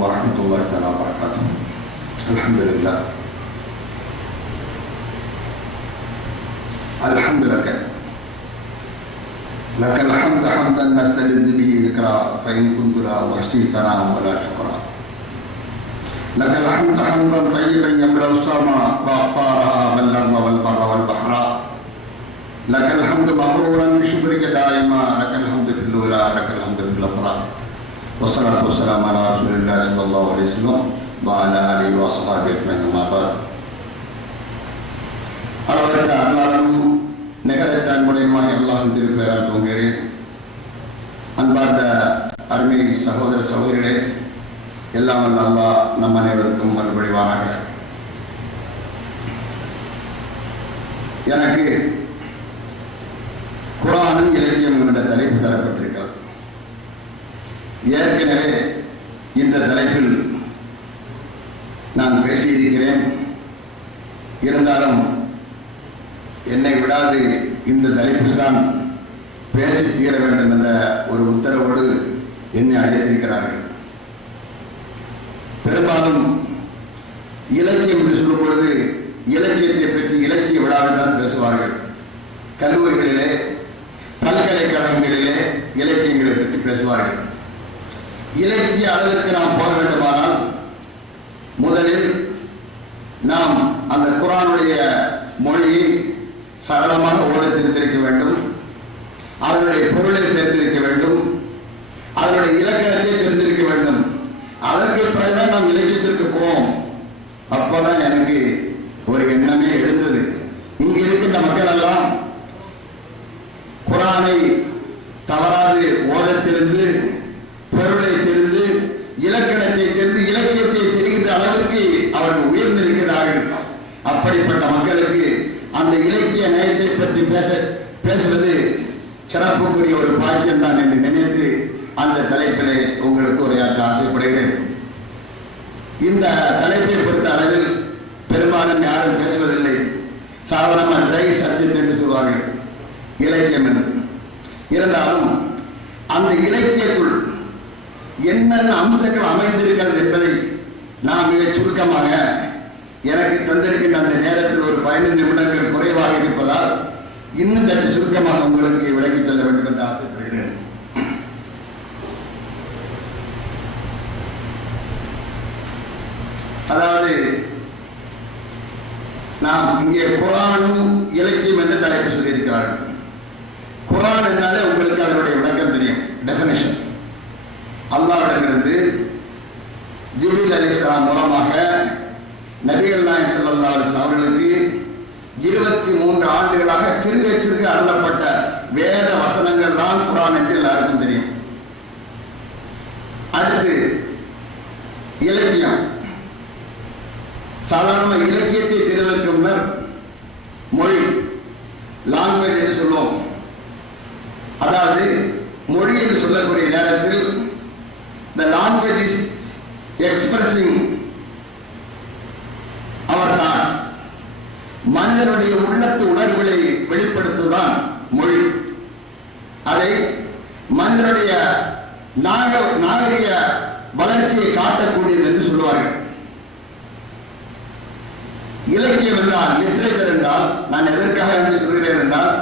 ورحمة الله تعالى وبركاته. الحمد لله. الحمد لك. لك الحمد حمدا نستلذ به ذكرا فإن كنت لا أحصي ثناء ولا شكرا. لك الحمد حمدا طيبا يملأ السماء وأقطارها والأرض والبر والبحر. لك الحمد مغرورا بشكرك دائما. لك الحمد في الأولى لك الحمد في الأخرى. والصلاة والسلام على رسول الله صلى الله عليه وسلم وعلى آله وصحبه أجمعين. أما بعد. அளவற்ற அருளாளனும் நிகரற்ற அன்புடையுமாய் அல்லாஹ்வின் திருப்பெயரால் துவங்குகிறேன். அன்பார்ந்த அருமை சகோதர சகோதரிகளே, எல்லாம் வல்ல அல்லாஹ் நம் அனைவருக்கும் அருள்புரிவானாக. எனக்கு குர்ஆனும் இலக்கியம் என்ற தலைப்பு தரப்பட்டிருக்கிறது. ஏற்கனவே இந்த தலைப்பில் நான் பேசியிருக்கிறேன். இருந்தாலும் என்னை விடாது இந்த தலைப்பில் தான் பேசி தீர வேண்டும் என்ற ஒரு உத்தரவோடு என்னை அழைத்திருக்கிறார்கள். பெரும்பாலும் இலக்கியம் என்று சொல்லும் பொழுது இலக்கியத்தை பற்றி இலக்கிய விழாவில் தான் பேசுவார்கள். கல்லூரிகளிலே பல்கலைக்கழகங்களிலே இலக்கியங்களை பற்றி பேசுவார்கள். இலக்கிய அளவிற்கு நாம் போக வேண்டுமானால் முதலில் நாம் அந்த குர்ஆனுடைய மொழியை சரளமாக ஓட தெரிந்திருக்க வேண்டும், அதனுடைய பொருளை தெரிந்திருக்க வேண்டும், அதனுடைய இலக்கணத்தை தெரிந்திருக்க வேண்டும். அதற்கு பிறகுதான் நாம் இலக்கியத்திற்கு போவோம். அப்போதான் எனக்கு ஒரு எண்ணமே எழுந்தது. இங்கு இருக்கின்ற மக்கள் எல்லாம் குர்ஆனை தவறாது ஓத தெரிந்து, பொருளை தெரிந்து, இலக்கணத்தை தெரிந்து, இலக்கியத்தை தெரிகின்ற அளவிற்கு அவர்கள் உயர்ந்திருக்கிறார்கள். அப்படிப்பட்ட மக்களுக்கு அந்த இலக்கிய நயத்தை பற்றி பேசுவது சிறப்புக்குரிய ஒரு பாக்கியம் தான் என்று நினைத்து அந்த தலைப்பிலே உங்களுக்கு உரையாற்ற ஆசைப்படுகிறேன். இந்த தலைப்பை பொறுத்த அளவில் பெரும்பாலும் யாரும் பேசுவதில்லை. சாதாரணமாக ட்ரை சப்ஜெக்ட் என்று சொல்வார்கள் இலக்கியம் என்று. இருந்தாலும் அந்த இலக்கியத்துள் என்னென்ன அம்சங்கள் அமைந்திருக்கிறது என்பதை நான் மிக சுருக்கமாக எனக்கு தந்திருக்கின்ற அந்த நேரத்தில் ஒரு 15 நிமிடங்கள் குறைவாக இருப்பதால் இன்னும் சற்று சுருக்கமாக உங்களுக்கு விளக்கிச் சொல்ல வேண்டும் என்று ஆசைப்படுகிறேன். அதாவது நாம் இங்கே குர்ஆனும் இலக்கியம் என்று தலைப்பு சொல்லியிருக்கிறார்கள். குர்ஆன் என்றாலே உங்களுக்கு அதனுடைய விளக்கம் தெரியும், டெஃபினிஷன். அல்லாஹ்விடமிருந்து ஜிப்ரீல் அலைஹிஸ்ஸலாம் மூலமாக நபிகள் நாயகம் ஸல்லல்லாஹு அலைஹி வஸல்லம் அவர்களுக்கு 23 ஆண்டுகளாக சிறுக சிறுக அருளப்பட்ட வேத வசனங்கள் தான் குர்ஆன் என்று எல்லாருக்கும் தெரியும். அடுத்து இலக்கியம். சாதாரண இலக்கியத்தை தெரிவதற்கு முன்னர் மொழி, லாங்குவேஜ் என்று சொல்லுவோம். அதாவது மொழி என்று சொல்லக்கூடிய நேரத்தில் the language is expressing our thoughts. மனிதனுடைய உள்ளத்து உணர்வுகளை வெளிப்படுத்துவதுதான் மொழி. அதை மனிதனுடைய நாகரிக வளர்ச்சியை காட்டக்கூடியது என்று சொல்லுவார்கள். இலக்கியம் என்றால், லிட்ரேச்சர் என்றால், நான் எதற்காக என்று சொல்கிறேன் என்றால்,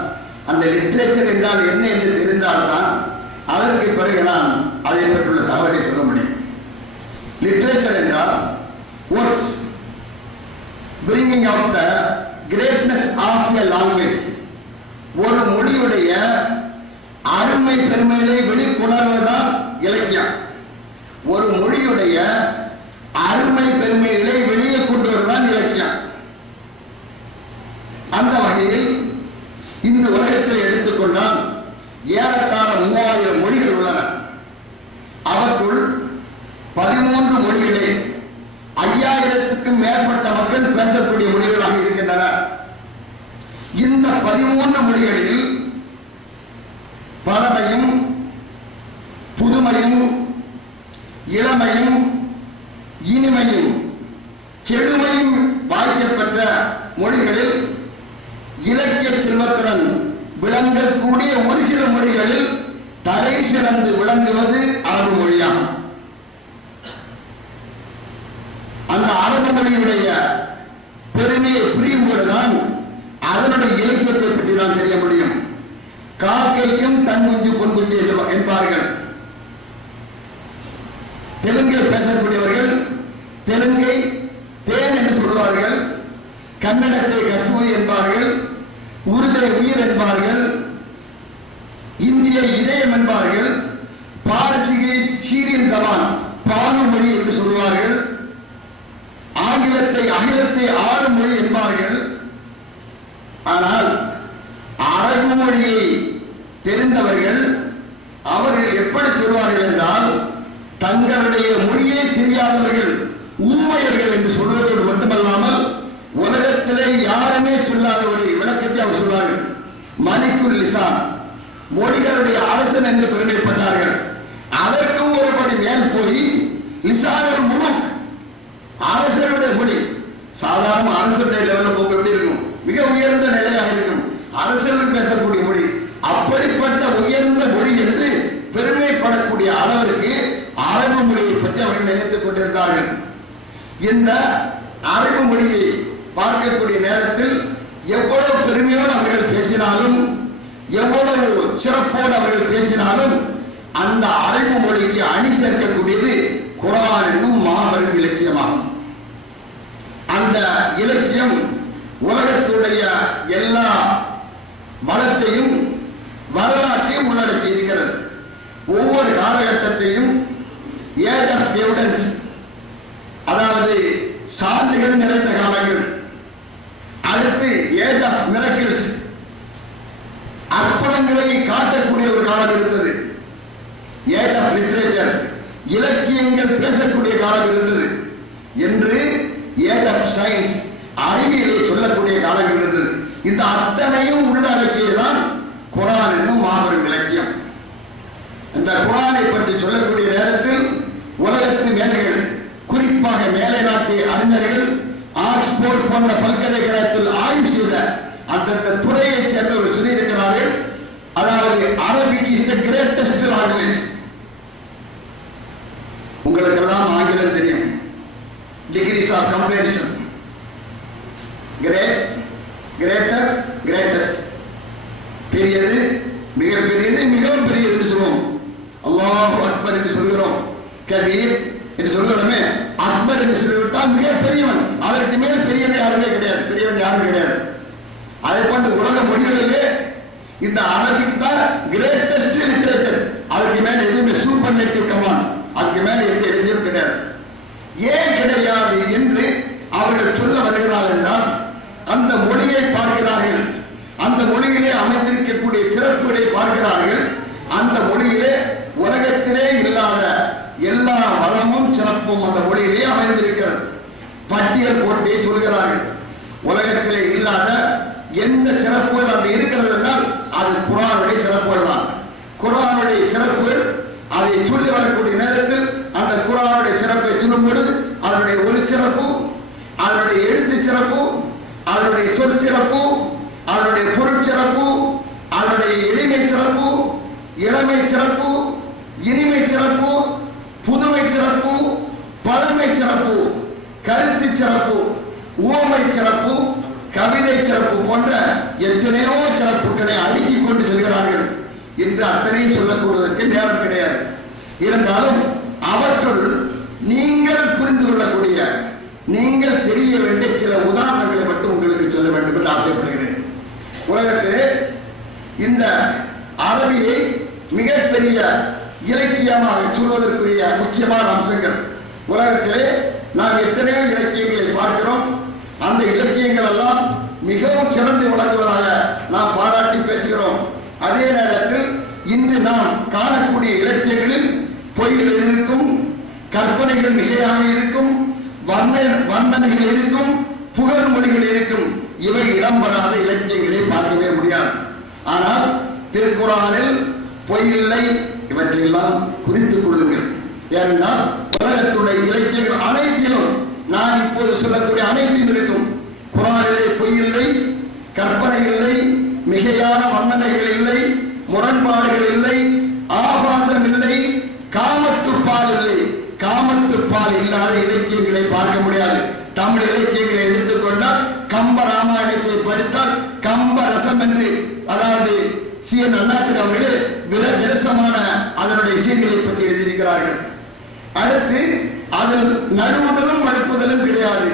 அந்த லிட்ரேச்சர் என்றால் என்ன என்று தெரிந்தால்தான் அதற்கு பிறகு நான் அதை பற்றியுள்ள தகவலை சொல்ல முடியும். லிட்ரேச்சர் என்றால் words bringing out the greatness of a language. ஒரு மொழியுடைய அருமை பெருமைகளை வெளிக்கொணர்வதுதான் இலக்கியம். ஒரு மொழியுடைய அருமை பெருமைகளை வெளியே கொண்டு வருவதுதான் இலக்கியம். அந்த வகையில் இந்த உலகத்தில் எடுத்துக்கொண்டால் ஏறத்தாழ 3000 மொழிகள் உள்ளன. அவற்றுள் 13 மொழிகளே 5000க்கும் மேற்பட்ட மக்கள் பேசக்கூடிய மொழிகளாக இருக்கின்றன. இந்த 13 மொழிகளில் பழமையும் புதுமையும் இளமையும் இனிமையும் செழுமையும் வாய்க்கப்பெற்ற மொழிகளில் இலக்கிய செல்வத்துடன் விளங்கக்கூடிய ஒரு சில மொழிகளில் தலை சிறந்து விளங்குவது அரபு மொழியாகும். மொழியுடைய பெருமையை புரியும் போதுதான் அதனுடைய இலக்கியத்தை பற்றி தான் தெரிய முடியும். காக்கைக்கும் தன் குஞ்சு பொன் குஞ்சு என்பார்கள். தெலுங்கை பேசக்கூடியவர்கள் தெலுங்கை தேன் என்று சொல்வார்கள், கன்னடத்தை கஸ்தூரி என்பார்கள், உருதை உயிர் என்பார்கள், இந்திய இதயம் என்பார்கள், பாரசீகை ஷீரின் ஜபான் பாகு மொழி என்று சொல்வார்கள், ஆங்கிலத்தை அகிலத்தை ஆறு மொழி என்பார்கள். ஆனால் அரபு மொழியை தெரிந்தவர்கள் அவர்கள் எப்படி சொல்வார்கள் என்றால், தங்களுடைய மொழியை தெரியாதவர்கள் ஊமையர்கள் என்று சொல்வதோடு மட்டுமல்லாமல் உலகத்திலே யாருமே சொல்லாத ஒரு விளக்கத்தை அவர் சொல்வார்கள். மலிக்குல் லிசான், மொழிகளுடைய அரசன் என்று பெருமைப்பட்டார்கள். அதற்கும் ஒருபடி மேல் போய் லிசானுல் முலுக், அரசனுடைய மொழி. சாதாரண அரசனுடைய லெவலில் போக எப்படி இருக்கும்? மிக உயர்ந்த நிலையாக இருக்கும் அரசர்கள் பேசக்கூடிய மொழி. அப்படிப்பட்ட உயர்ந்த மொழி என்று பெருமைப்படக்கூடிய அளவிற்கு அரபு மொழியை பற்றி அவர்கள் நினைத்துக் கொண்டிருந்தார்கள். இந்த அரபு மொழியை பார்க்கக்கூடிய நேரத்தில் எவ்வளவு பெருமையோடு அவர்கள் பேசினாலும், எவ்வளவு சிறப்போடு அவர்கள் பேசினாலும், அந்த அரபு மொழிக்கு அணி சேர்க்கக்கூடியது குர்ஆன் என்னும் மாபெரும் இலக்கியமாகும். அந்த இலக்கியம் உலகத்துடைய எல்லா வளத்தையும் வரலாற்றையும் உள்ளடக்கி இருக்கிறது. ஒவ்வொரு காலகட்டத்தையும் ஏஜ் ஆஃப் எவிடன்ஸ், அதாவது சான்றுகள் நிறைந்த காலங்கள், அடுத்து ஏஜ் ஆஃப் மிரக்கிள்ஸ், அற்புதங்களை காட்டக்கூடிய ஒரு காலம் இருந்தது. ஏஜ் ஆஃப் லிட்ரேச்சர், இலக்கியங்கள் பேசக்கூடிய காலம் இருந்தது. என்று ஏஜ் ஆஃப் சயின்ஸ், அறிவியலை சொல்லக்கூடிய காலங்கள் இருந்தது. இந்த அத்தனையும் உள்ளடக்கியதான் குர்ஆன் என்னும் மாபெரும் இலக்கியம். இந்த குர்ஆனை பற்றி சொல்லக்கூடிய நேரத்தில் உலகத்து மேதைகள், குறிப்பாக மேலை நாட்டு அறிஞர்கள், ஆக்ஸ்போர்ட் போன்ற பல்கலைக்கழகத்தில் ஆய்வு செய்த அந்தந்த துறையைச் சேர்ந்தவர்கள் சொல்லியிருக்கிறார்கள். அதாவது Arabic is the greatest language. உங்களுக்கெல்லாம் ஆங்கிலம் தெரியும். Degrees of comparison, great, greater, greatest. பெரியது, மிக பெரியது, மிகவும் பெரியது என்று சொல்லுவோம். அல்லாஹு அக்பர் என்று சொல்கிறோம், கபீர் என்று சொல்கிறோமே. அக்பர் என்று சொல்லிவிட்டால் மிக பெரியவன், அதற்கு மேல் பெரியது யாருமே கிடையாது, பெரியவன் யாரும் கிடையாது. அதே போன்று உலக மொழிகளிலே இந்த அரபிக்கு தான் கிரேட்டஸ்ட் லிட்டரேச்சர். அதற்கு மேல எதுவுமே சூப்பர்லேட்டிவ் கமாண்ட், அதுக்கு மேல எந்த இலக்கியம் கிடையாது. ஏன் கிடையாது என்று அவர்கள் சொல்ல வருகிறார்கள் என்றால், அந்த மொழியை பார்க்கிறார்கள், அந்த மொழியிலே அமைந்திருக்கக்கூடிய சிறப்புகளை பார்க்கிறார்கள். அந்த மொழியிலே உலகத்திலே இல்லாத எல்லா வளமும் சிறப்பும் அந்த மொழியிலே அமைந்திருக்கிறது. பட்டியல் போட்டே சொல்கிறார்கள். உலகத்திலே இல்லாத எந்த சிறப்புகள் அங்கு இருக்கிறது என்றால் அது குர்ஆனுடைய சிறப்புகள் தான். குர்ஆனுடைய சிறப்புகள் அதை சொல்லி வரக்கூடிய நேரத்தில் அந்த குர்ஆனுடைய சிறப்பை சொல்லும் பொழுது அதனுடைய ஒளி சிறப்பு, அதனுடைய எழுத்து சிறப்பு, அதனுடைய சொல் சிறப்பு, அதனுடைய பொருட்சிறப்பு, அதனுடைய எளிமை சிறப்பு, இளமை சிறப்பு, இனிமை சிறப்பு, புதுமை சிறப்பு, பழமை சிறப்பு, கருத்து சிறப்பு, உவமை சிறப்பு, கவிதை சிறப்பு போன்ற எத்தனையோ சிறப்புகளை அடுக்கிக் கொண்டு செல்கிறார்கள். என்று அத்தனையும் சொல்லக்கூடுவதற்கு நேரம் கிடையாது. இருந்தாலும் அவற்றுள் நீங்கள் புரிந்து கொள்ளக்கூடிய, நீங்கள் தெரிய வேண்டிய சில உதாரணங்களை மட்டும் உங்களுக்கு சொல்ல வேண்டும் என்று ஆசைப்படுகிறேன். உலகத்திலே இந்த அரபியை மிகப்பெரிய இலக்கியமாக சொல்வதற்குரிய முக்கியமான அம்சங்கள். உலகத்திலே நாம் எத்தனையோ இலக்கியங்களை பார்க்கிறோம். அந்த இலக்கியங்கள் எல்லாம் மிகவும் சிறந்து விளங்குவதாக நாம் பாராட்டி பேசுகிறோம். அதே நேரத்தில் இன்று நாம் காணக்கூடிய இலக்கியங்களில் பொய்கள் இருக்கும், கற்பனைகள் மிகையாக இருக்கும், வர்ணனைகள் இருக்கும், புகழ் மொழிகள் இருக்கும். இவை இடம்பெறாத இலக்கியங்களை பார்க்கவே முடியாது. ஆனால் திருக்குர்ஆனில் பொய் இல்லை. இவற்றையெல்லாம் குறித்துக் கொள்ளுங்கள். ஏனென்றால் உலகத்துடைய இலக்கியங்கள் அனைத்திலும் நான் இப்போது சொல்லக்கூடிய அனைத்தும் இருக்கும். குர்ஆனிலே பொய் இல்லை, கற்பனை இல்லை, மிகையான வர்ணனைகள் இல்லை, முரண்பாடுகள் இல்லை, ஆபாசம் இல்லை, காமத்துப்பால் இல்லை. காமத்துப்பால் இல்லாத இலக்கியங்களை பார்க்க முடியாது. தமிழ் இலக்கியங்களை எடுத்துக்கொண்டால் கம்ப ராமாயணத்தை படித்தால் கம்ப ரசம் என்று, அதாவது சி.என். அண்ணாதுரை அவர்களே விரசமான அதனுடைய செய்திகளை பற்றி எழுதியிருக்கிறார்கள். அடுத்து அதில் நடுவுதலும் மடுப்புதலும் கிடையாது.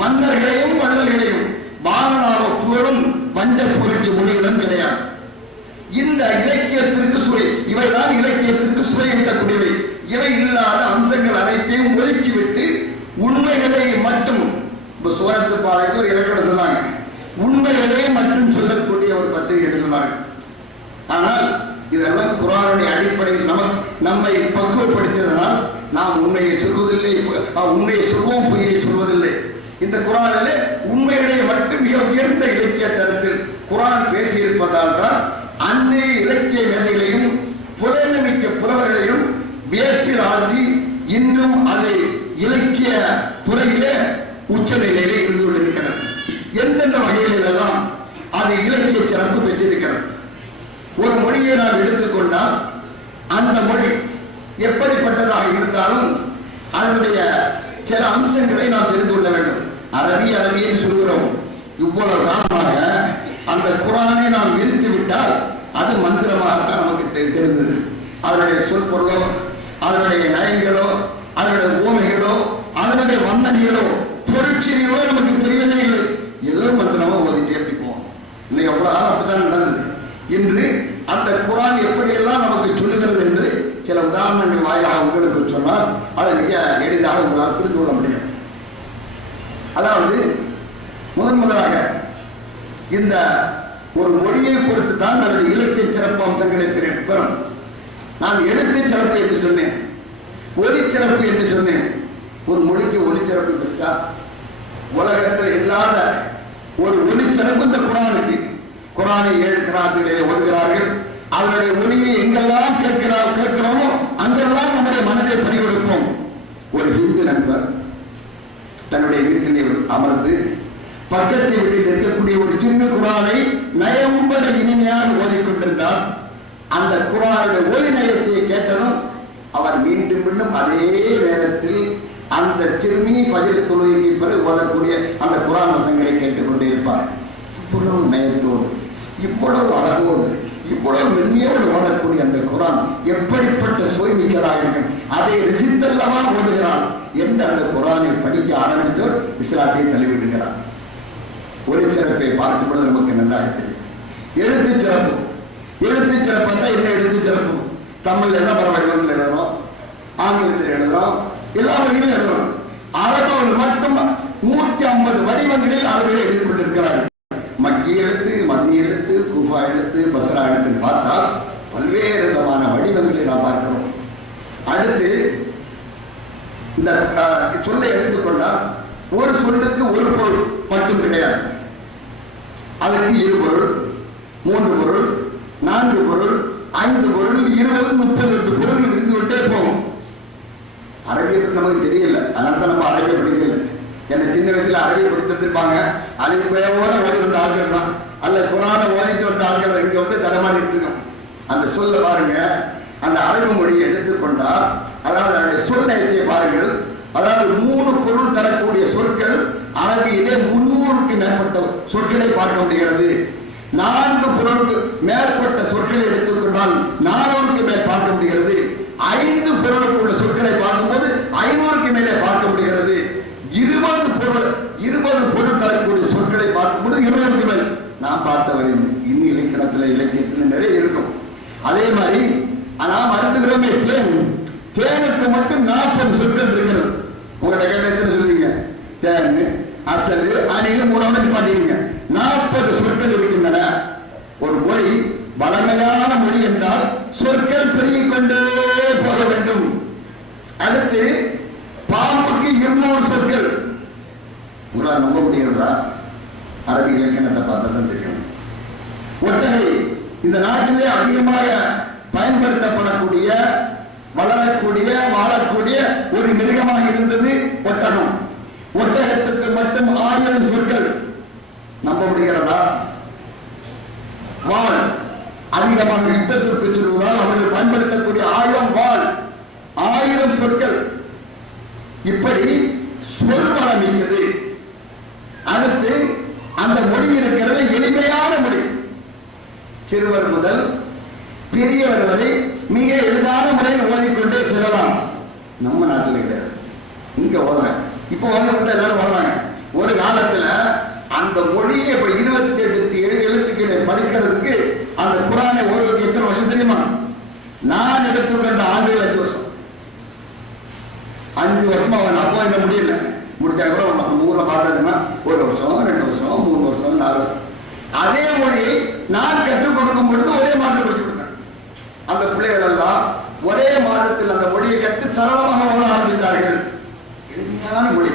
மன்னர்களையும் வள்ளல்களையும் வாகனாவ புகழும் வஞ்ச புகழ்ச்சி மொழிகளும் கிடையாது. இந்த இலக்கியத்திற்கு சுவை, இவைதான் இலக்கியத்திற்கு சுவை எட்டக்கூடியவை. இவை இல்லாத அம்சங்கள் அனைத்தையும் ஒதுக்கிவிட்டு உண்மைகளை மட்டும், சுவரத்து பாலைக்கு ஒரு இலக்கணம் சொன்னாங்க, உண்மைகளே மட்டும் சொல்லக்கூடிய ஒரு பத்திரிகை என்று சொன்னார்கள். ஆனால் இதெல்லாம் குர்ஆனுடைய அடிப்படையில் நம்மை பக்குவப்படுத்தியதனால் நாம் உண்மையை சொல்வதில்லை, உண்மையை சொல்வோம், பொய்யை சொல்வதில்லை. இந்த குர்ஆனிலே உண்மைகளை மட்டும் மிக உயர்ந்த இலக்கிய தரத்தில் குர்ஆன் பேசியிருப்பதால் தான் அன்றைய இலக்கிய மேதைகளையும் புலமைமிக்க புலவர்களையும் வியப்பில் ஆழ்த்தி இன்றும் அது இலக்கிய துறையிலே உச்ச நிலையிலே இருந்து கொண்டிருக்கிறது. எந்தெந்த வகைகளிலெல்லாம் அது இலக்கிய சிறப்பு பெற்றிருக்கிறது. ஒரு மொழியை நாம் எடுத்துக்கொண்டால் அந்த மொழி எப்படிப்பட்டதாக இருந்தாலும் அதனுடைய சில அம்சங்களை நாம் தெரிந்து கொள்ள வேண்டும். அரபி அரபி என்று சொல்கிறோம். இவ்வளவு காலமாக அந்த குர்ஆனை நாம் நிறுத்தி விட்டால் அது மந்திரமாகத்தான் நமக்கு தெரிந்தது. அதனுடைய சொற்பொருளோ, அதனுடைய நயங்களோ, அதனுடைய ஓமைகளோ, அதனுடைய வந்தனைகளோ, பொருட்செறிகளோ நமக்கு தெரிவதே இல்லை. ஏதோ மந்திரமா ஓதிட்டு எப்படி போவோம். இன்னைக்கு அவ்வளவு காலம் அப்படித்தான் நடந்தது. இன்று அந்த குர்ஆன் எப்படியெல்லாம் நமக்கு சொல்லுகிறது என்று சில உதாரணங்கள் வாயிலாக உங்களுக்கு சொன்னால் அதை மிக எளிதாக உங்களால் புரிந்து கொள்ள முடியும். அதாவது முதலாக இந்த ஒரு மொழியை பொறுத்து தான் அதனுடைய இலக்கிய சிறப்பு அம்சங்களை பெறும். நான் எழுத்து சிறப்பு என்று சொன்னேன், ஒலி சிறப்பு என்று சொன்னேன். ஒரு மொழிக்கு ஒலி சிறப்பு பெருசா? உலகத்தில் இல்லாத ஒரு ஒலி சிறப்பு இந்த குர்ஆனுக்கு. குர்ஆனை 7 கிராத்துகளிலே ஓதுகிறார்கள். அவருடைய ஒலியை எங்கெல்லாம் கேட்கிறோமோ அங்கெல்லாம் நம்முடைய மனதை பறிகொடுப்போம். ஒரு இந்து நண்பர் தன்னுடைய வீட்டிலே அமர்ந்து பக்கத்தை வீட்டில் இருக்கக்கூடிய ஒரு சின்ன குர்ஆனை நயம்பட இனிமையாக ஓதிக்கொண்டிருந்தார். அந்த குர்ஆனுடைய ஒலி நயத்தை கேட்டதும் அவர் மீண்டும் மீண்டும் அதே நேரத்தில் அந்த சிறுமி ஃபஜ்ர் தொழுகைக்கு பிறகு ஓதக்கூடிய அந்த குர்ஆன் வசனங்களை கேட்டுக்கொண்டே இருப்பார். இவ்வளவு நயத்தோடு, இவ்வளவு அழகோடு, இவ்வளவு மென்மையோடு ஓடக்கூடிய அந்த குர்ஆன் எப்படிப்பட்ட சுவை மிக்கதாக இருக்கும். அதை ரசித்தல்லவா ஓடுகிறான் என்று அந்த குர்ஆனை படிக்க ஆரம்பித்தோர் இஸ்லாத்தை தள்ளிவிடுகிறார். ஒரு சிறப்பை பார்க்கும் பொழுது நமக்கு நன்றாக தெரியும். எழுத்து சிறப்பு, எழுத்து சிறப்பு தான் என்ன எழுத்து சிறப்பு? தமிழ்ல என்ன வடிவங்கள் எழுதுறோம், ஆங்கிலத்தில் எழுதுறோம், எல்லா வகையிலும் எழுதுறோம். அரபுகள் மட்டும் 150 வடிவங்களில் அரபில் எழுதி கொண்டிருக்கிறார்கள். மக்கி எழுத்து, மதனி எழுத்து, குஃபா எழுத்து, பஸ்ரா எழுத்துன்னு பார்த்தால் பல்வேறு விதமான வடிவங்களை நாம் பார்க்கிறோம். அடுத்து இந்த சொல்லை எடுத்துக்கொண்டால் ஒரு சொல்லுக்கு ஒரு பொருள் மட்டும் கிடையாது. அதற்கு 2 பொருள், 3 பொருள், 4 பொருள், 5 பொருள், 20, 38 பொருள் இருந்து விட்டே போகும். அரபியை நமக்கு தெரியல, அதனால தான் நம்ம அரபியை படிக்கல. என்ன சின்ன வயசுல அரபியை படித்திருப்பாங்க, அலிபயோட ஓடி வந்த ஆட்கள் தான், அல்ல குர்ஆனை ஓதிட்டு வந்த ஆட்கள் இங்க வந்து தடமாடிட்டு இருக்கோம். அந்த சொல்ல பாருங்க, அந்த அரபு மொழியை எடுத்துக்கொண்டால் அதாவது அதனுடைய சொல் நயத்தை பாருங்கள். அதாவது 3 பொருள் தரக்கூடிய சொற்கள் அரபியிலே 300க்கு மேற்பட்ட சொற்களை பார்க்க முடிகிறது. 4 பொருளுக்கு மேற்பட்ட சொற்களை எடுத்துக்கொண்டால் 400க்கு மேல் பார்க்க முடிகிறது. 5 பொருளுக்குள்ள சொற்களை பார்க்கும்போது 500க்கு மேலே பார்க்க முடிகிறது. 20 பொருள் தரக்கூடிய சொற்களை பார்க்கும்போது 20க்கு மேல் நாம் பார்த்தவரையும் இன்னும் இலக்கணத்தில் இலக்கியத்தில் நிறைய இருக்கும். அதே மாதிரி நாம் அருந்துகிறோமே தேன், தேனுக்கு மட்டும் 40 சொற்கள் இருக்கிறது. உங்கள்கிட்ட கேட்ட எத்தனை சொல்லுவீங்க? தேன், அசல், அணில், 3 பாத்தீங்க 40 சொற்கள் இருக்கின்றன. ஒரு மொழி வளமையான மொழி என்றால் சொற்கள் பெருகிக் கொண்டே போக வேண்டும். அடுத்து பாம்புக்கு 200 சொற்கள். உங்களால் நம்ப முடிகிறதா? அரபி இலக்கணத்தை பார்த்தா தான் தெரியும். ஒட்டகை இந்த நாட்டிலே அதிகமாக பயன்படுத்தப்படக்கூடிய, வளரக்கூடிய, வாழக்கூடிய ஒரு மிருகமாக இருந்தது ஒட்டகம். ஒட்டகத்துக்கு மட்டும் 1000 சொற்கள். நம்ப முடிகிறதா? வாள், அதிகமாக யுத்தத்திற்கு சொல்வதால் அவர்கள் பயன்படுத்தக்கூடிய 1000 வாள், 1000 சொற்கள். இப்படி சொல்வளம் மிக்கது. அடுத்து அந்த மொழி இருக்கிறது எளிமையான மொழி. சிறுவர் முதல் பெரியவர் வரை மிக எளிதான முறையில் ஓதிக்கொண்டே செல்லலாம். நம்ம நாட்டில் கிடையாது, இங்க ஓதுறேன். இப்போ ஓதப்பட்ட எல்லாரும் ஓதுறாங்க. ஒரு காலத்துல அந்த மொழியை 28 எழுத்துக்களை படிக்கிறதுக்கு அந்த குரானை ஓதுவதற்கு எத்தனை வருஷம் தெரியுமா? நான் எடுத்துக்கொண்ட ஆண்டுகள் 5 வருஷம். 5 வருஷமா அப்போ என்ன முடியல. முடிச்சா கூட ஊர்ல பார்த்ததுன்னா 1 வருஷம், 2 வருஷம், 3 வருஷம், 4 வருஷம். அதே மொழியை நான் கற்றுக் கொடுக்கும் பொழுது ஒரே மாதத்தில் படிச்சு கொடுத்தேன். அந்த பிள்ளைகள் எல்லாம் ஒரே மாதத்தில் அந்த மொழியை கற்று சரளமாக ஓட ஆரம்பித்தார்கள். எளிமையான மொழி.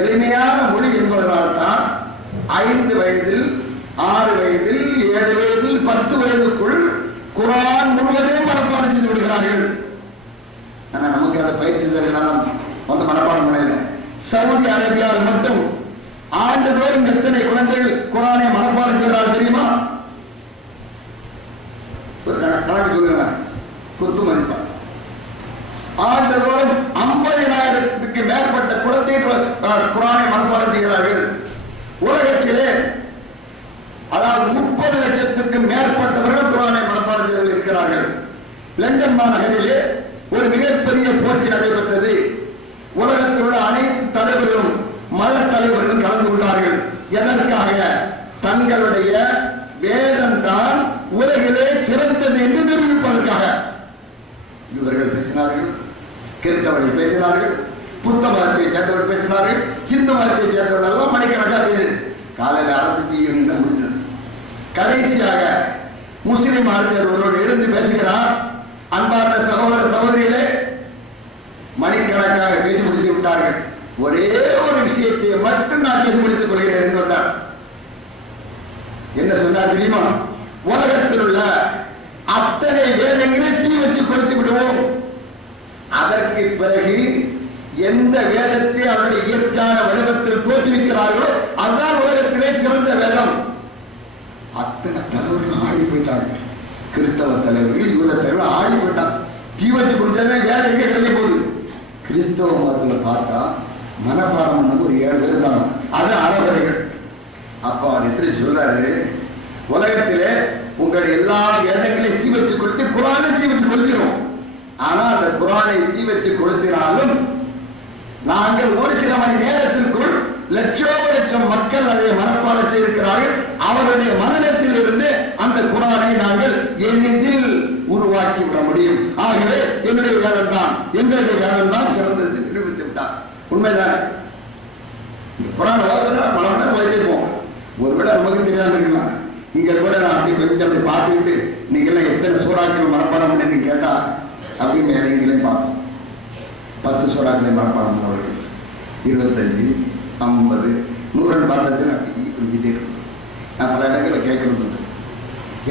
எளிமையான மொழி என்பதனால் தான் 5 வயதில், 6 வயதில், 7 வயதில், 10 வயதுக்குள் குரான் முழுவதையும் மனப்பாடம் செய்து விடுகிறார்கள். ஆனா நமக்கு அதை பயிற்சி தரலாம் வந்து மனப்பாடம் பண்ணல. சவுதி அரேபியாவில் மட்டும் ஆண்டுதோறும் எத்தனை குழந்தைகள் குரானை மனப்பாடம் செய்கிறார்கள் தெரியுமா? ஒரு கணக்கு சொல்லுங்க, குத்து மதிப்பா. ஆண்டுதோறும் 50,000க்கு மேற்பட்ட குழந்தைகள் குரானை மனப்பாடம் செய்கிறார்கள். உலகத்திலே அதாவது 30 லட்சத்துக்கு மேற்பட்டவர்கள் குரானை மனப்பாடம் செய்து இருக்கிறார்கள். லண்டன் மாநகரிலே ஒரு மிகப்பெரிய போட்டி நடைபெற்றது. உலகத்தில் உள்ள அனைத்து தலைவர்களும் மத தலைவர்களும் கலந்து கொண்டார்கள். எதற்காக? தங்களுடைய வேதம் தான் உலகிலே சிறந்தது என்று நிரூபிப்பதற்காக. இவர்கள் பேசினார்கள், கிறிஸ்தவர்கள் பேசினார்கள், புத்த மதத்தை சேர்ந்தவர்கள் பேசினார்கள், இந்து மதத்தை சேர்ந்தவர்கள் எல்லாம் மணிக்கணக்காக பேசு. காலையில் ஆரம்பித்து முடிந்தது. கடைசியாக முஸ்லிம் அறிஞர் ஒருவர் எழுந்து பேசுகிறார். அன்பார்ந்த சகோதர சகோதரிகளே, மணிக்கணக்காக பேசி முடித்து விட்டார்கள். ஒரே ஒரு விஷயத்தை மட்டும் நான் பேசி முடித்துக் கொள்கிறேன் என்று வந்தார். என்ன சொன்னார் தெரியுமா? உலகத்தில் உள்ள அத்தனை வேதங்களை தீ வச்சு கொடுத்து விடுவோம். அதற்கு பிறகு எந்த வேதத்தை அவருடைய இயற்கையான வடிவத்தில் தோற்றுவிக்கிறார்களோ அதுதான் உலகத்திலே சிறந்த வேதம். அத்தனை தலைவர்கள் ஆடி போயிட்டார்கள். கிறிஸ்தவ தலைவர்கள், யூத தலைவர்கள் ஆடி போயிட்டாங்க. தீ வச்சு கொடுத்தாங்க, வேலை எங்கே கிடைக்க போகுது? கிறிஸ்தவ மதத்தில் பார்த்தா மனப்பாடம் பண்ணது ஒரு 7 பேர் தான். அது அறவரைகள். அப்ப அவர் எத்தனை சொல்றாரு, உலகத்திலே உங்களுடைய எல்லா வேதங்களையும் தீ வச்சு கொடுத்து குரானை தீ வச்சு கொளுத்திடும். ஆனா அந்த குரானை தீ வச்சு கொளுத்தினாலும் நாங்கள் ஒரு சில மணி நேரத்திற்குள் லட்சோபலட்சம் மக்கள் அதை மனப்பாடம் செய்திருக்கிறார்கள். அவருடைய மனநத்தில் இருந்து அந்த குரானை நாங்கள் எளிதில் உருவாக்கி விட முடியும். ஆகவே என்னுடைய வேதம் தான், எங்களுடைய வேதம் தான் சிறந்தது நிரூபித்து விட்டார். உண்மைதான். குரான் பல மணி நேரம் போவோம். ஒருவேளை நமக்கு தெரியாம இருக்கலாம். இங்க கூட நான் அப்படி கொஞ்சம் அப்படி பார்த்துக்கிட்டு நீங்கெல்லாம் எத்தனை சூறாக்கள் மனப்பாடம் பண்ணி கேட்டா அப்படின்னு நீங்களே பார்ப்போம். 10 சூறாக்களை மனப்பாடம் பண்ணவர்கள் 25, 50, 100 பார்த்ததுன்னு அப்படி சொல்லிக்கிட்டே இருக்கும். நான் பல இடங்களில் கேட்கறது.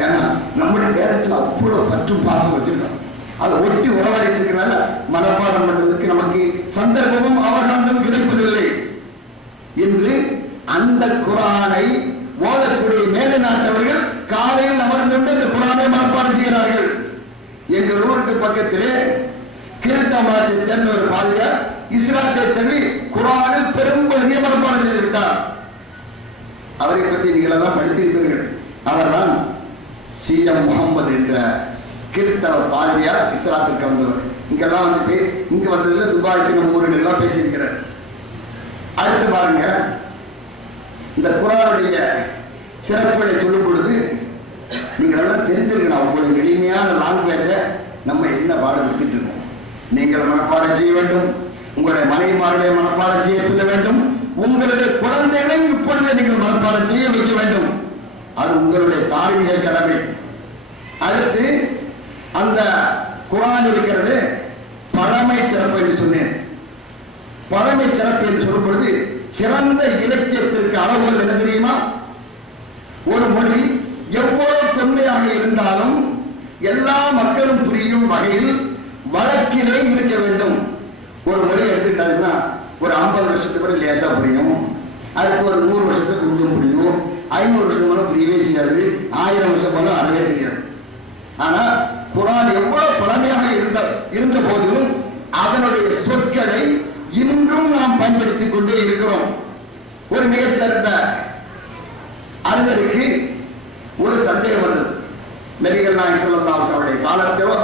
ஏன்னா நம்முடைய நேரத்தில் அவ்வளோ பற்றும் பாசம் வச்சிருக்கோம். அதை ஒட்டி உறவாடிட்டு இருக்கனால மனப்பாடம் பண்ணுறதுக்கு நமக்கு சந்தர்ப்பமும் அவகாசமும் கிடைப்பதில்லை என்று அந்த குரானை ஓதக்கூடிய மேலை நாட்டவர்கள் காலையில் அமர்ந்து இந்த குரானை மனப்பாடம் செய்கிறார்கள். எங்கள் ஊருக்கு பக்கத்திலே கிறிஸ்தவ மதத்தை சேர்ந்த ஒரு பாதியார் இஸ்லாத்தை தள்ளி குரானில் பெரும்பகுதியை மனப்பாடம் செய்து விட்டார். அவரை பற்றி நீங்கள் எல்லாம் படித்திருப்பீர்கள். அவர்தான் சிஎம் முகமது என்ற கிறிஸ்தவ பாதிரியார், இஸ்லாத்திற்கு வந்தவர். இங்கெல்லாம் வந்து இங்க வந்ததுல துபாய்க்கு நம்ம ஊரில் எல்லாம் பேசியிருக்கிறார். அடுத்து பாருங்க, இந்த குரானுடைய சிறப்புகளை சொல்லும் பொழுது நீங்கள் எல்லாம் தெரிஞ்சிருக்கணும். அவ்வளவு எளிமையான லாங்குவேஜை நம்ம என்ன பாடம் எடுத்துட்டு இருக்கோம். நீங்கள் மனப்பாடம் செய்ய வேண்டும், உங்களுடைய மனைவிமார்களை மனப்பாடம் செய்ய சொல்ல வேண்டும், உங்களுடைய குழந்தைகளையும் இப்பொழுது நீங்கள் மனப்பாடம் செய்ய வைக்க வேண்டும். அது உங்களுடைய தார்மீக கடமை. அடுத்து அந்த குரான் இருக்கிறது பழமை சிறப்பு என்று சொன்னேன். பழமை சிறப்பு என்று சொல்லும் பொழுது சிறந்த இலக்கியத்திற்கு அளவுகள் என்ன தெரியுமா? ஒரு மொழி எவ்வளவு தொன்மையாக இருந்தாலும் எல்லா மக்களும் புரியும் வகையில் வழக்கிலே இருக்க வேண்டும். ஒரு மொழி எடுத்துக்கிட்டாங்கன்னா ஒரு 50 வருஷத்துக்கு பிறகு லேசா புரியும், அடுத்து ஒரு 100 வருஷத்துக்கு கொஞ்சம் புரியும், 500 வருஷம் போல புரியவே செய்யாது, 1000 வருஷம் போல அறவே தெரியாது. ஆனா குரான் எவ்வளவு பழமையாக இருந்த போதிலும் அதனுடைய சொற்களை இன்றும் நாம் பயன்படுத்திக் கொண்டே இருக்கிறோம். காலத்திலோ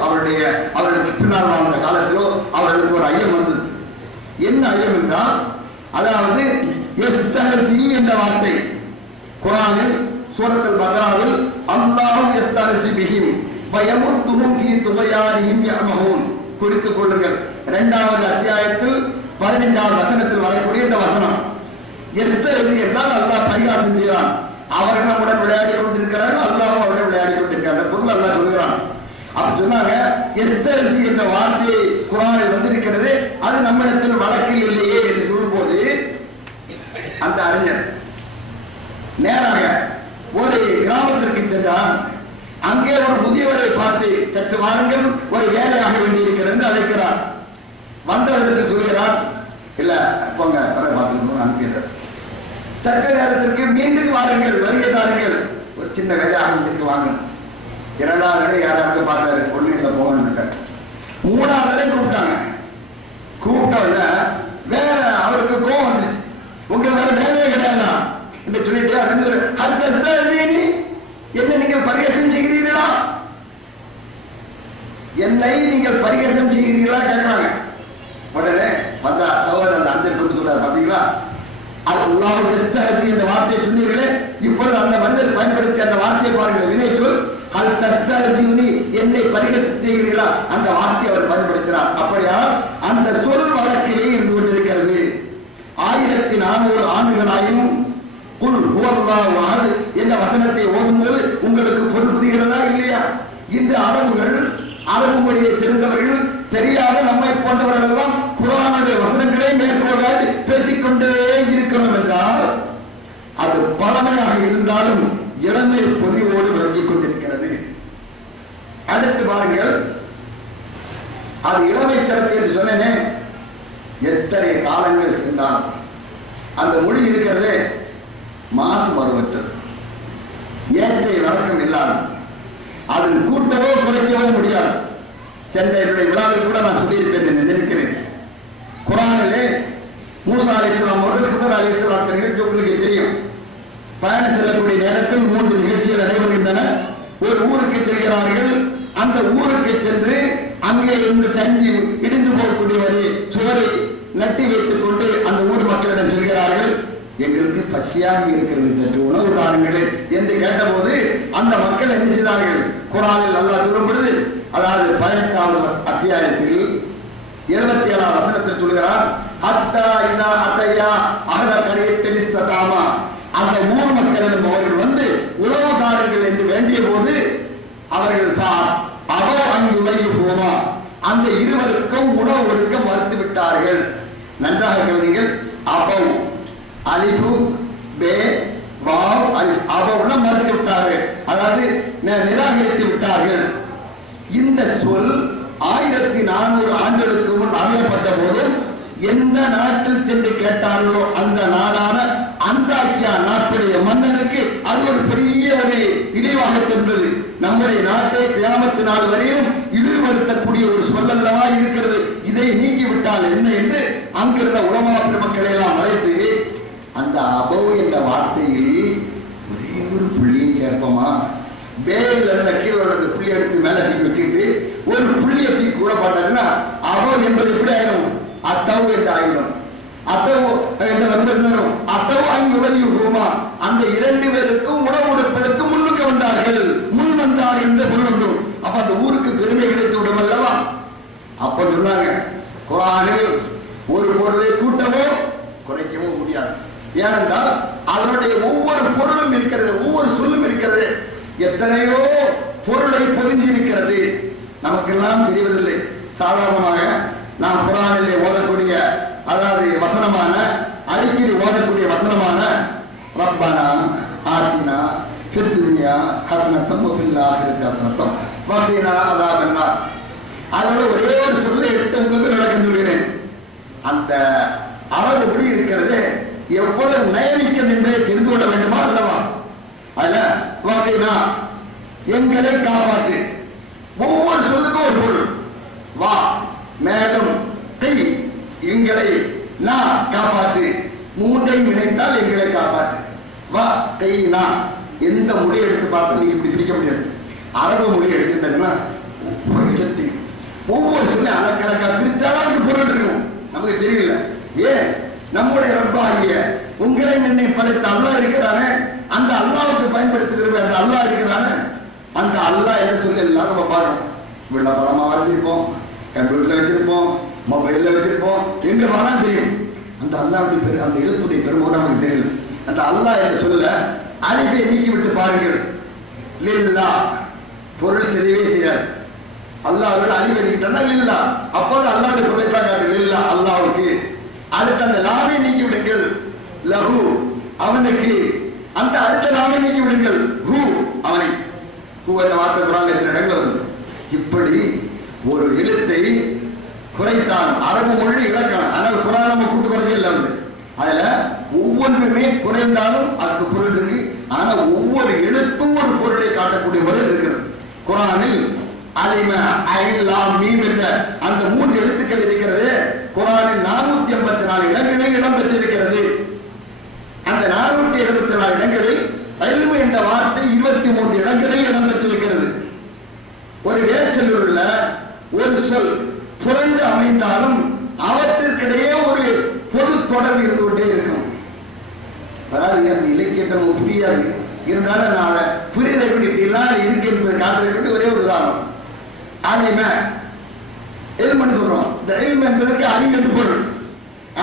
அவர்களுக்கு பின்னால் வாழ்ந்த காலத்திலோ அவர்களுக்கு ஒரு ஐயம் வந்தது. என்ன ஐயம் என்றால், அதாவது யஸ்தஹசி என்ற வார்த்தை குர்ஆனில் சூரத்துல் பக்ராவில் அல்லாஹு யஸ்தஹசி பிஹிம் வயமுத்துஹும் ஃபீ துகயானிஹிம் யஅமஹூன் குறித்துக் கொள்ளுங்கள். 2வது அத்தியாயத்தில் 15வது வசனத்தில் வரக்கூடிய இந்த வசனம். யஸ்தஹசி என்றால் அல்லாஹ் பரிகாசம் செய்கிறான். அவர்கள் நம்முடன் விளையாடி கொண்டிருக்கிறார்கள், அல்லாஹ்வும் அவருடன் விளையாடி கொண்டிருக்கிறார். அந்த பொருள் அல்லாஹ் சொல்கிறான். அப்ப சொன்னாங்க, யஸ்தஹசி என்ற வார்த்தை குர்ஆனில் வந்திருக்கிறது, அது நம்மிடத்தில் வழக்கில் இல்லையே என்று சொல்லும்போது அந்த அறிஞர் நேராக ஒரு கிராமத்திற்கு சென்றார். அங்கே ஒரு முதியவரை பார்த்து, சற்று வாருங்கள், ஒரு வேலையாக வேண்டியிருக்கிறது என்று அழைக்கிறார். வந்தவரிடத்தில் சொல்கிறார், இல்ல போங்க வர பார்த்துக்கணும் அனுப்பிடுறார். சற்று நேரத்திற்கு மீண்டும் வாருங்கள், வருகை தாருங்கள், ஒரு சின்ன வேலையாக வேண்டியிருக்கு வாங்க. 2வது இடம் யாராவது பார்த்தாரு, ஒண்ணு இல்லை போகணும். 3வது இடம் கூப்பிட்டாங்க. கூப்பிட்ட வேற அவருக்கு கோபம் வந்துருச்சு. உங்களுக்கு வேற வேலையே கிடையாதா என்று சொல்லிட்டு என்ன நீங்கள் பரிகாசம் செய்கிறீர்களா, என்னை நீங்கள் பரிகாசம் செய்கிறீர்களா கேட்கிறாங்க. உடனே வந்த சகோதரர் அந்த கொண்டு சொல்றாரு, பாத்தீங்களா அல்லாஹ் யஸ்தஹசி என்ற வார்த்தையை சொன்னீர்களே, இப்பொழுது அந்த மனிதர் பயன்படுத்தி அந்த வார்த்தையை பாருங்கள். வினை சொல் அல் தஸ்தஹசியுனி, என்னை பரிகாசம் செய்கிறீர்களா, அந்த வார்த்தையை அவர் பயன்படுத்தினார். அப்படியால் அந்த சொல் வழக்கிலே இருந்து கொண்டிருக்கிறது. 1400 ஆண்டுகளாயும் குல் ஹுவல்லாஹு அஹத் என்ற வசனத்தை ஓதும்போது உங்களுக்கு பொருள் புரிகிறதா இல்லையா? இந்த அரபு மொழியை தெரிந்தவர்கள், தெரியாத நம்மை போன்றவர்கள் எல்லாம் குர்ஆனுடைய வசனங்களை மேற்கோளாக பேசிக்கொண்டே இருக்கிறோம் என்றால் அது பழமையாக இருந்தாலும் இளமை பொறிவோடு விளங்கிக் கொண்டிருக்கிறது. அடுத்து பாருங்கள், அது இளமை சிறப்பு என்று சொன்னேனே, எத்தனை காலங்கள் சென்றால் அந்த மொழி இருக்கிறதே மாசு மறுவற்றது, ஏற்றை வழக்கம் இல்லாது, அதில் கூட்டவோ குறைக்கவோ முடியாது. சென்னையினுடைய விழாவில் கூட நான் சொல்லியிருப்பேன் என்று நினைக்கிறேன். குர்ஆனிலே மூசா அலைஹிஸ்ஸலாம் அவர்கள் ஹிதர் அலைஹிஸ்ஸலாம் நிகழ்ச்சி உங்களுக்கு தெரியும். பயணம் செல்லக்கூடிய நேரத்தில் 3 நிகழ்ச்சிகள் நடைபெறுகின்றன. ஒரு ஊருக்கு செல்கிறார்கள். அந்த ஊருக்கு சென்று அங்கே இருந்து சஞ்சி இடிந்து போகக்கூடிய ஒரு சுவரை நட்டி வைத்துக் கொண்டு அந்த ஊர் மக்களிடம் சொல்கிறார்கள், எங்களுக்கு பசியாக இருக்கிறது, சற்று உணவு தாருங்களே என்று கேட்டபோது அந்த மக்கள் என்ன செய்தார்கள்? குர்ஆனில் அல்லாஹ் சொல்லும்பொழுது, அதாவது 18வது அத்தியாயத்தில் 77வது வசனத்தில் சொல்கிறார், ஹத்தா இதா அத்தையா அஹல கரியத்தின் இஸ்ததாமா, அந்த ஊர் மக்களிடம் அவர்கள் வந்து உணவு தாருங்கள் என்று வேண்டிய போது அவர்கள் அவோ அங்குமா, அந்த இருவருக்கும் உணவு கொடுக்க மறுத்து விட்டார்கள். நன்றாக கவனிங்கள். அபௌ அலிஃபு பே வாவ் அலிஃப், அபௌல மறுத்து விட்டார்கள், அதாவது நிராகரித்து விட்டார்கள். இந்த சொல் 1400 ஆண்டுகளுக்கு முன் அருளப்பட்ட போது எந்த நாட்டில் சென்று கேட்டார்களோ அந்த நாடான அந்தாக்கியா நாட்டுடைய மன்னனுக்கு அது ஒரு பெரிய ஒரு இழிவாக தெரிந்தது. நம்முடைய நாட்டை கியாமத்து நாள் வரையும் இழிவுபடுத்தக்கூடிய ஒரு சொல்லல்லவா இருக்கிறது, இதை நீக்கிவிட்டால் என்ன என்று அங்கிருந்த உலமா பெருமக்களை எல்லாம் அழைத்து அந்த அபவ் என்ற வார்த்தையில் ஒரே ஒரு புள்ளியை சேர்ப்போமா, வேல கீழே அந்த புள்ளி எடுத்து மேல தூக்கி வச்சுக்கிட்டு ஒரு புள்ளியை தூக்கி கூட பார்த்ததுன்னா அபவ் என்பது எப்படி ஆயிடும்? அத்தவு என்று ஆகிடும். அத்தவு என்று வந்திருந்தாலும் அத்தவு அங்குமா, அந்த 2 பேருக்கும் உணவு கொடுப்பதற்கு முன்னுக்கு வந்தார்கள், முன் வந்தார்கள் என்று பொருள் வந்துடும். அப்ப அந்த ஊருக்கு பெருமை கிடைத்து விடும் அல்லவா? அப்ப சொன்னாங்க, குர்ஆனில் ஒரு பொருளை கூட்டவோ குறைக்கவோ முடியாது. ஏனென்றால் அதனுடைய ஒவ்வொரு பொருளும் இருக்கிறது, ஒவ்வொரு சொல்லும் இருக்கிறது, எத்தனையோ பொருளை பொதிந்திருக்கிறது, நமக்கெல்லாம் தெரிவதில்லை. சாதாரணமாக நாம் குர்ஆனிலே ஓதக்கூடிய, அதாவது வசனமான, அடிக்கடி ஓதக்கூடிய வசனமான ரப்பனா ஆத்தினா ஃபித் துன்யா ஹஸனத்தம் வ ஃபில் ஆখিরাতি ஹஸனத்தம் வ கினா அஸாபன்னார், அதோட ஒரே ஒரு சொல்லை எடுத்து உங்களுக்கு விளக்கம் சொல்கிறேன். அந்த அரபு மொழி இருக்கிறது எவ்வளவு நயமிக்கது என்பதை தெரிந்து கொள்ள வேண்டுமா அல்லவா? அதுல வகைனா எங்களை காப்பாற்று, ஒவ்வொரு சொல்லுக்கும் ஒரு பொருள். வா மேலும் கை எங்களை நான் காப்பாற்று, 3ஐயும் இணைத்தால் எங்களை காப்பாற்று. வா கை நான், எந்த மொழி எடுத்து பார்த்தா நீங்க இப்படி பிரிக்க முடியாது. அரபு மொழி எடுத்துட்டதுன்னா ஒவ்வொரு இடத்தையும் ஒவ்வொரு சொல்ல அலக்கணக்கா பிரிச்சாலும் அதுக்கு பொருள் இருக்கும், நமக்கு தெரியல. ஏன் நம்முடைய ரப்பாகிய உங்களை என்னை படைத்த அல்லாஹ் இருக்கிறானே, அந்த அல்லாஹ்வுக்கு பயன்படுத்துகிற அந்த அல்லாஹ் இருக்கிறானே, அந்த அல்லாஹ் என்ன சொல்லி எல்லாம் நம்ம பார்க்கணும். வெள்ள படமா வரைஞ்சிருப்போம், கம்ப்யூட்டர்ல வச்சிருப்போம், மொபைல்ல வச்சிருப்போம், எங்க வேணா தெரியும். அந்த அல்லாஹ்வுடைய பேர், அந்த எழுத்துடைய பெருமை நமக்கு தெரியல. அந்த அல்லாஹ் என்று சொல்ல அலிஃபை நீக்கி விட்டு பாருங்கள். லில்லா பொருள் செய்யவே செய்யாது. அல்லாஹ்வோட அலிஃபை நீக்கிட்டா லில்லா, அப்போது அல்லாஹ்வுடைய பொருளை தான் காட்டு. லில்லா அல்லாஹ்வுக்கு. அடுத்த அந்த லாமை நீக்கி விடுங்கள். லஹு அவனுக்கு. அந்த அடுத்த லாமை நீக்கி விடுங்கள். ஹூ அவனை. ஹூ என்ற வார்த்தை குர்ஆன்ல எத்தனை இடங்கள் வருது. இப்படி ஒரு எழுத்தை குறைத்தான். அரபு மொழி இலக்கணம், ஆனால் குர்ஆன் நம்ம கூட்டு குறைக்கல வந்து. அதுல ஒவ்வொன்றுமே குறைந்தாலும் அதுக்கு பொருள் இருக்கு. ஆனா ஒவ்வொரு எழுத்தும் ஒரு பொருளை காட்டக்கூடிய முறை இருக்கிறது. குர்ஆனில் அலிம ஐன் லாம் மீம் என்ற அந்த 3 எழுத்துக்கள் இருக்கிறது. குர்ஆனில் 484 இடங்களில் இடம்பெற்றிருக்கிறது. அந்த 474 இடங்களில் இல்மு என்ற வார்த்தை 23 இடங்களில் இடம்பெற்றிருக்கிறது. ஒரு வேர்ச்சொல்லில் உள்ள ஒரு சொல் புரண்டு அமைந்தாலும் அவற்றிற்கிடையே ஒரு பொது தொடர்பு இருந்து கொண்டே இருக்கும். அதாவது அந்த இலக்கியத்தை நமக்கு புரியாது, இருந்தாலும் நான் புரியுதை இப்படி எல்லாம் இருக்கு என்பதை காட்டுறதுக்கு ஒரே ஒரு உதாரணம். ஆலிம எல்மன்னு சொல்றோம். இந்த எல்ம என்பதற்கு அறிவு என்று பொருள்.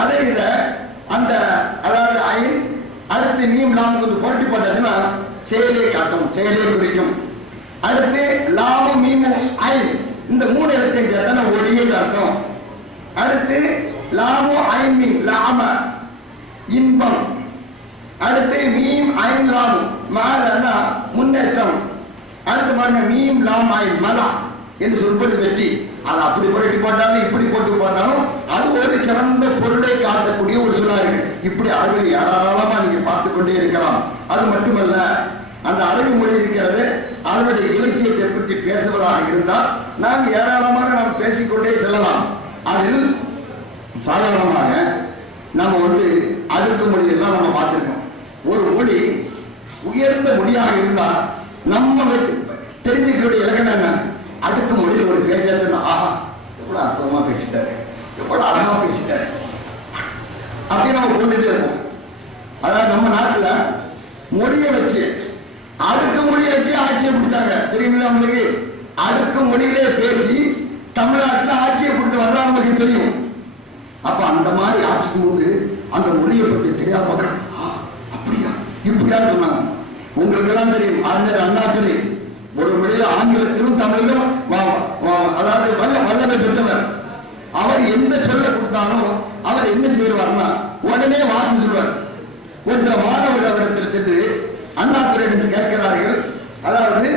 அதே இத அந்த அதாவது ஐன் அடுத்து மீம் லாம் கொஞ்சம் புரட்டி போட்டதுன்னா செயலே காட்டும், செயலே குறிக்கும். அடுத்து லாமும் மீமும் ஐன் இந்த 3 எழுத்தையும் சேர்த்தா ஒளியே அர்த்தம். அடுத்து லாமு ஐன் மீம் லாம இன்பம். அடுத்து மீம் ஐன் லாம் மாலனா முன்னேற்றம். அடுத்து பாருங்க மீம் லாம் ஐன் மலா என்று சொல்வது வெற்றி. அதை அப்படி புரட்டி போட்டாலும் இப்படி போட்டு போட்டாலும் அது ஒரு சிறந்த பொருளை காட்டக்கூடிய ஒரு சொல்லா இருக்கு. இப்படி அறிவில் ஏராளமா நீங்க பார்த்து கொண்டே இருக்கலாம். அது மட்டுமல்ல, அந்த அரபி மொழி இருக்கிறது, அதனுடைய இலக்கியத்தை பற்றி பேசுவதாக இருந்தால் நாம் ஏராளமாக நாம் பேசிக்கொண்டே செல்லலாம். அதில் சாதாரணமாக நம்ம அடுக்கு மொழியெல்லாம் நம்ம பார்த்திருக்கோம். ஒரு மொழி உயர்ந்த மொழியாக இருந்தால் நம்ம தெரிஞ்சுக்கக்கூடிய இலக்கணம் என்ன? அடுக்கு மொழியில் ஒரு பேசுறது, ஆஹா எவ்வளவு அற்புதமா பேசிட்டாரு, எவ்வளவு அழகா பேசிட்டாரு அப்படின்னு நம்ம கொண்டுட்டே இருப்போம். அதாவது நம்ம நாட்டுல மொழியை வச்சு அடுக்கு மொழியை வச்சு ஆட்சியை பிடிச்சாங்க தெரியுமில்ல உங்களுக்கு. அடுக்கு மொழியிலே பேசி தமிழ்நாட்டில் ஆட்சியை பிடித்து வரலாம் நமக்கு தெரியும். அப்ப அந்த மாதிரி ஆட்சிக்கும் போது அந்த மொழியை பற்றி தெரியாத மக்கள் அப்படியா இப்படியா சொன்னாங்க. உங்களுக்கு எல்லாம் தெரியும், அறிஞர் அண்ணாதுரை ஒரு மொழியில ஆங்கிலத்திலும் தமிழிலும் அதாவது வல்லமை பெற்றவர். அவர் எந்த சொல்ல கொடுத்தாலும் அவர் என்ன செய்வார்னா உடனே வார்த்தை சொல்வார். ஒரு சில மாணவர்களிடத்தில் சென்று அண்ணாதுரை என்று கேட்கிறார்கள், அதாவது